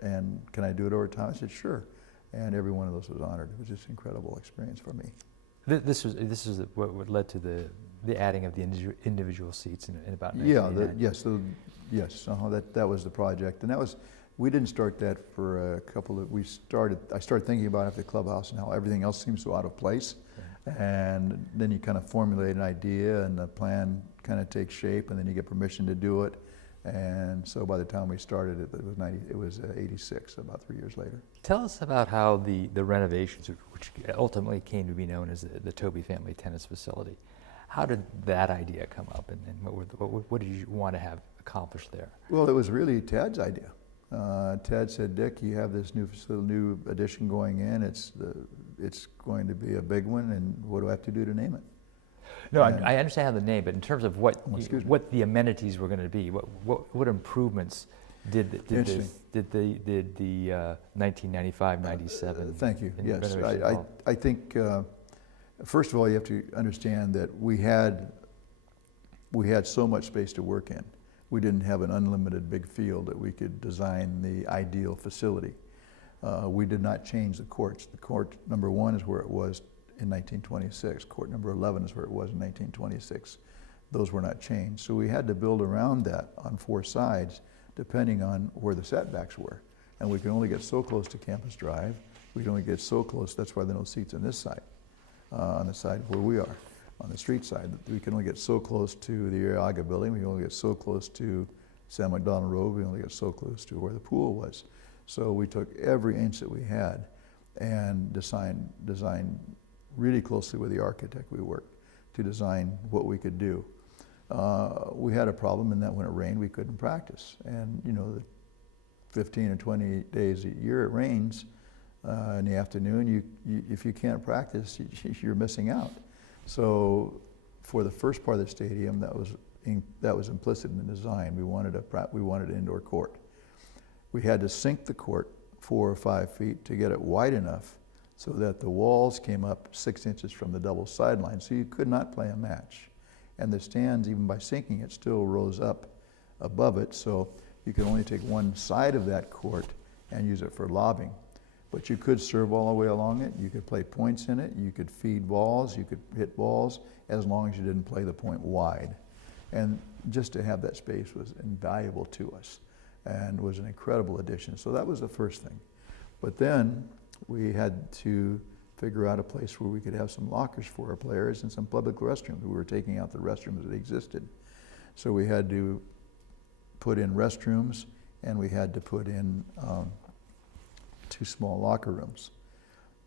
can I do it over time? I said, sure. And every one of those was honored. It was just an incredible experience for me. This is what led to the adding of the individual seats in about 1989. That was the project, and we didn't start that for a couple of. I started thinking about it at the clubhouse and how everything else seems so out of place, and then you kind of formulate an idea, and the plan kind of takes shape, and then you get permission to do it. And so by the time we started it was 86, about 3 years later. Tell us about how the renovations, which ultimately came to be known as the Toby Family Tennis Facility, how did that idea come up, and what did you want to have accomplished there? Well, it was really Ted's idea. Ted said, Dick, you have this new addition going in. It's going to be a big one, and what do I have to do to name it? No, I understand the name, but in terms of what the amenities were going to be, what improvements did the 1995-97? Thank you. Yes, I think first of all you have to understand that we had so much space to work in. We didn't have an unlimited big field that we could design the ideal facility. We did not change the courts. The court number 1 is where it was in 1926. Court number 11 is where it was in 1926. Those were not changed. So we had to build around that on 4 sides, depending on where the setbacks were. And we could only get so close to Campus Drive. We could only get so close. That's why there are no seats on this side, on the side where we are, on the street side. We can only get so close to the Arriaga building. We can only get so close to Sam McDonald Road. We only get so close to where the pool was. So we took every inch that we had and designed really closely with the architect we worked to design what we could do. We had a problem in that when it rained, we couldn't practice. And the 15 or 20 days a year it rains in the afternoon, if you can't practice, you're missing out. So for the first part of the stadium, that was implicit in the design. We wanted an indoor court. We had to sink the court 4 or 5 feet to get it wide enough so that the walls came up 6 inches from the double sideline, so you could not play a match. And the stands, even by sinking it, still rose up above it, so you could only take one side of that court and use it for lobbing. But you could serve all the way along it, you could play points in it, you could feed balls, you could hit balls, as long as you didn't play the point wide. And just to have that space was invaluable to us and was an incredible addition. So that was the first thing. But then we had to figure out a place where we could have some lockers for our players and some public restrooms. We were taking out the restrooms that existed. So we had to put in restrooms, and we had to put in 2 small locker rooms.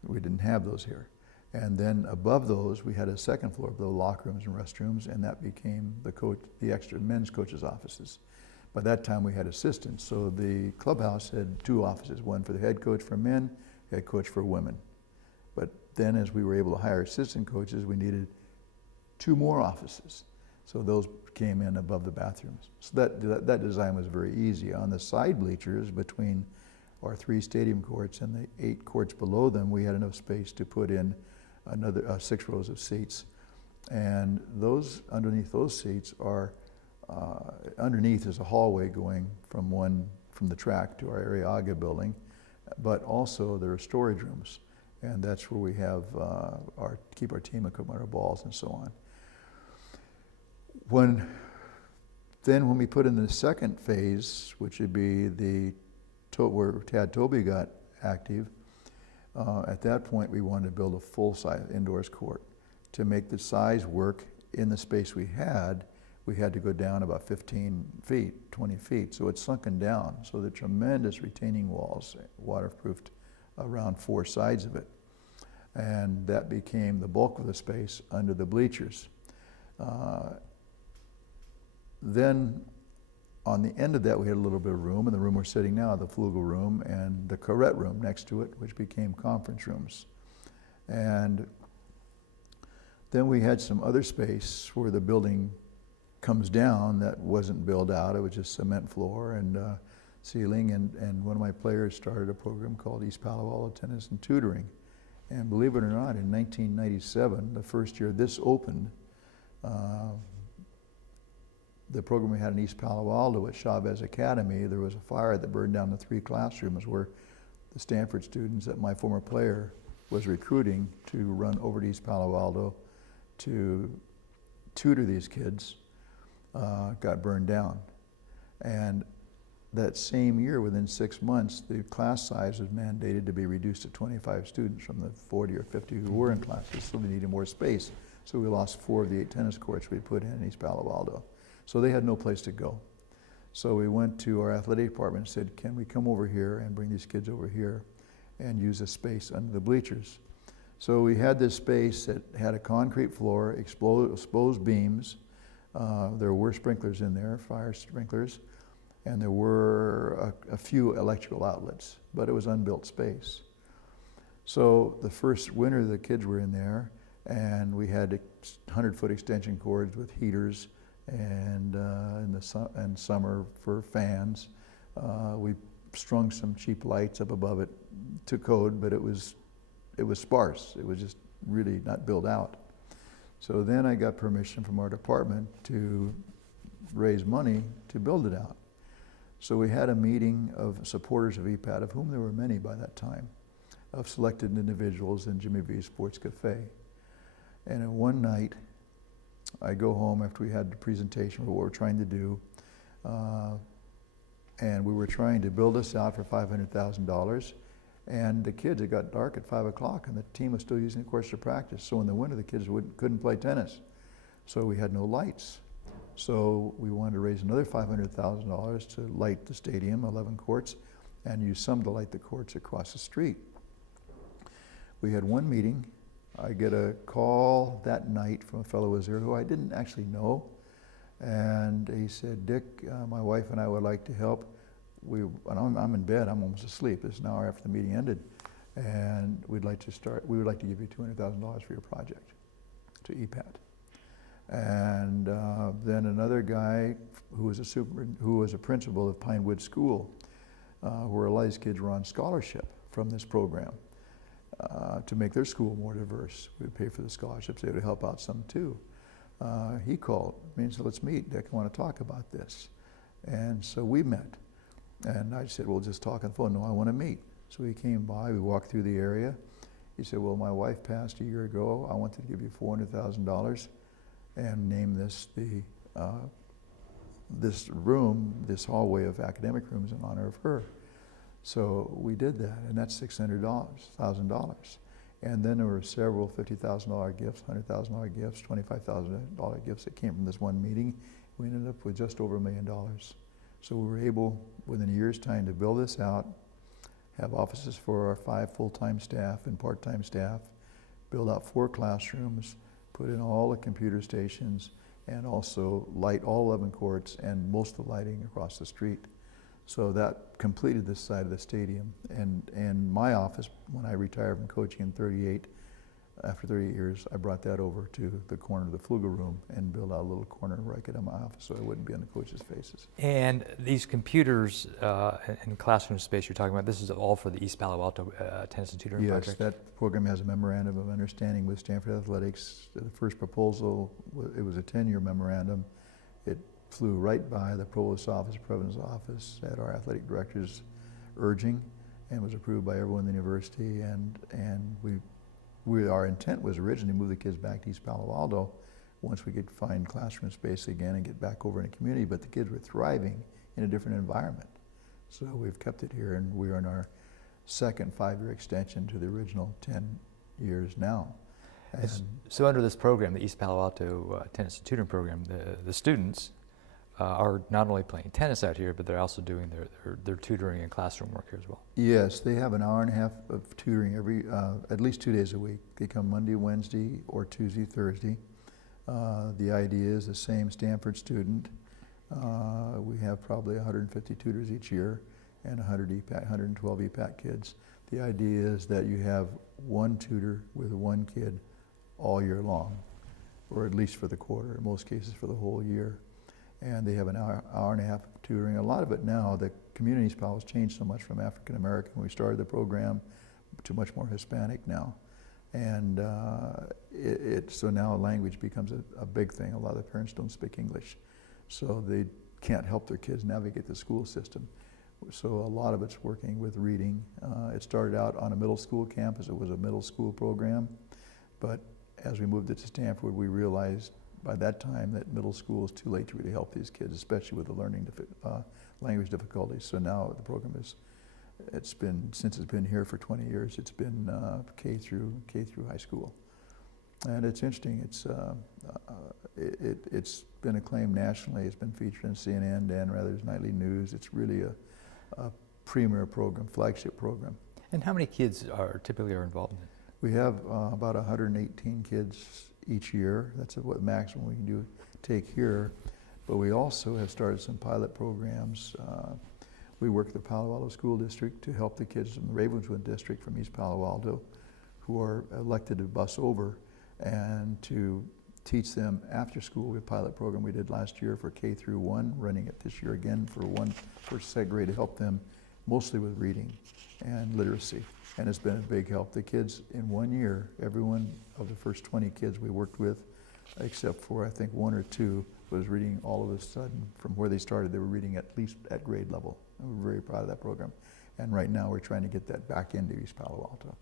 We didn't have those here. And then above those, we had a second floor of the locker rooms and restrooms, and that became the extra men's coaches' offices. By that time, we had assistants. So the clubhouse had 2 offices, one for the head coach for men, head coach for women. But then as we were able to hire assistant coaches, we needed 2 more offices. So those came in above the bathrooms. So that design was very easy. On the side bleachers between our 3 stadium courts and the 8 courts below them, we had enough space to put in another 6 rows of seats. And underneath those seats are, underneath is a hallway going from the track to our Arriaga building, but also there are storage rooms, and that's where we have keep our team equipment, our balls, and so on. When we put in the second phase, which would be where Tad Toby got active, at that point we wanted to build a full-size indoors court. To make the size work in the space we had to go down about 15 feet, 20 feet. So it's sunken down. So the tremendous retaining walls, waterproofed around 4 sides of it. And that became the bulk of the space under the bleachers. Then on the end of that, we had a little bit of room, and the room we're sitting now, the Flugel room, and the Corette room next to it, which became conference rooms. And then we had some other space where the building comes down that wasn't built out. It was just cement floor and ceiling, and one of my players started a program called East Palo Alto Tennis and Tutoring. And believe it or not, in 1997, the first year this opened, the program we had in East Palo Alto at Chavez Academy, there was a fire that burned down the 3 classrooms where the Stanford students that my former player was recruiting to run over to East Palo Alto to tutor these kids, got burned down. And that same year, within 6 months, the class size was mandated to be reduced to 25 students from the 40 or 50 who were in classes, so we needed more space. So we lost 4 of the 8 tennis courts we put in East Palo Alto. So they had no place to go. So we went to our athletic department and said, can we come over here and bring these kids over here and use a space under the bleachers? So we had this space that had a concrete floor, exposed beams. There were sprinklers in there, fire sprinklers, and there were a few electrical outlets, but it was unbuilt space. So the first winter the kids were in there, and we had 100-foot extension cords with heaters, and in summer for fans. We strung some cheap lights up above it to code, but it was sparse. It was just really not built out. So then I got permission from our department to raise money to build it out. So we had a meeting of supporters of EPAT, of whom there were many by that time, of selected individuals in Jimmy V's Sports Cafe. And one night, I go home after we had the presentation of what we're trying to do, and we were trying to build this out for $500,000. And the kids, it got dark at 5 o'clock, and the team was still using the course to practice. So in the winter, the kids couldn't play tennis. So we had no lights. So we wanted to raise another $500,000 to light the stadium, 11 courts, and use some to light the courts across the street. We had one meeting. I get a call that night from a fellow who was there who I didn't actually know. And he said, Dick, my wife and I would like to help. I'm in bed, I'm almost asleep. This is an hour after the meeting ended. And we would like to give you $200,000 for your project to EPAT. And then another guy who was a principal of Pinewood School, where a lot of these kids were on scholarship from this program. To make their school more diverse. We would pay for the scholarships, they would help out some too. He called me and said, let's meet, Dick, I want to talk about this. And so we met. And I said, well, just talk on the phone. No, I want to meet. So he came by, we walked through the area. He said, well, my wife passed a year ago. I wanted to give you $400,000 and name this this room, this hallway of academic rooms in honor of her. So we did that, and that's $600,000. And then there were several $50,000 gifts, $100,000 gifts, $25,000 gifts that came from this one meeting. We ended up with just over $1 million. So we were able, within a year's time, to build this out, have offices for our 5 full-time staff and part-time staff, build out 4 classrooms, put in all the computer stations, and also light all 11 courts and most of the lighting across the street. So that completed this side of the stadium. And my office, when I retired from coaching in '38, after 38 years, I brought that over to the corner of the Fluga room and built out a little corner where I could have my office so I wouldn't be on the coaches' faces. And these computers and classroom space you're talking about, this is all for the East Palo Alto Tennis and Tutoring Yes, Project? that program has a memorandum of understanding with Stanford Athletics. The first proposal, it was a 10-year memorandum. It flew right by the provost's office, president's office, at our athletic director's urging, and was approved by everyone in the university. And our intent was originally to move the kids back to East Palo Alto once we could find classroom space again and get back over in the community, but the kids were thriving in a different environment. So we've kept it here, and we're in our second 5-year extension to the original 10 years now. And so under this program, the East Palo Alto Tennis and Tutoring Program, the students are not only playing tennis out here, but they're also doing their tutoring and classroom work here as well. yes, they have an hour and a half of tutoring at least 2 days a week. They come Monday, Wednesday, or Tuesday, Thursday. The idea is the same Stanford student. We have probably 150 tutors each year and 112 EPAC kids. The idea is that you have one tutor with one kid all year long, or at least for the quarter, in most cases for the whole year. And they have an hour and a half of tutoring. A lot of it now, the community in East Palo has changed so much from African American when we started the program to much more Hispanic now. And so now language becomes a big thing. A lot of the parents don't speak English, so they can't help their kids navigate the school system. So a lot of it's working with reading. It started out on a middle school campus. It was a middle school program, but as we moved it to Stanford, we realized by that time that middle school is too late to really help these kids, especially with the learning language difficulties. So now the program since it's been here for 20 years, it's been K through high school. And it's interesting, it's been acclaimed nationally. It's been featured in CNN, Dan Rather's Nightly News. It's really a premier program, flagship program. And how many kids typically are involved in it? We have about 118 kids each year. That's what maximum we can take here. But we also have started some pilot programs. We work with the Palo Alto School District to help the kids in the Ravenswood District from East Palo Alto who are elected to bus over, and to teach them after school. We have a pilot program we did last year for K through 1, running it this year again for second grade to help them mostly with reading and literacy. And it's been a big help. The kids in 1 year, every one of the first 20 kids we worked with, except for I think 1 or 2, was reading all of a sudden. From where they started, they were reading at least at grade level. And we're very proud of that program. And right now we're trying to get that back into East Palo Alto.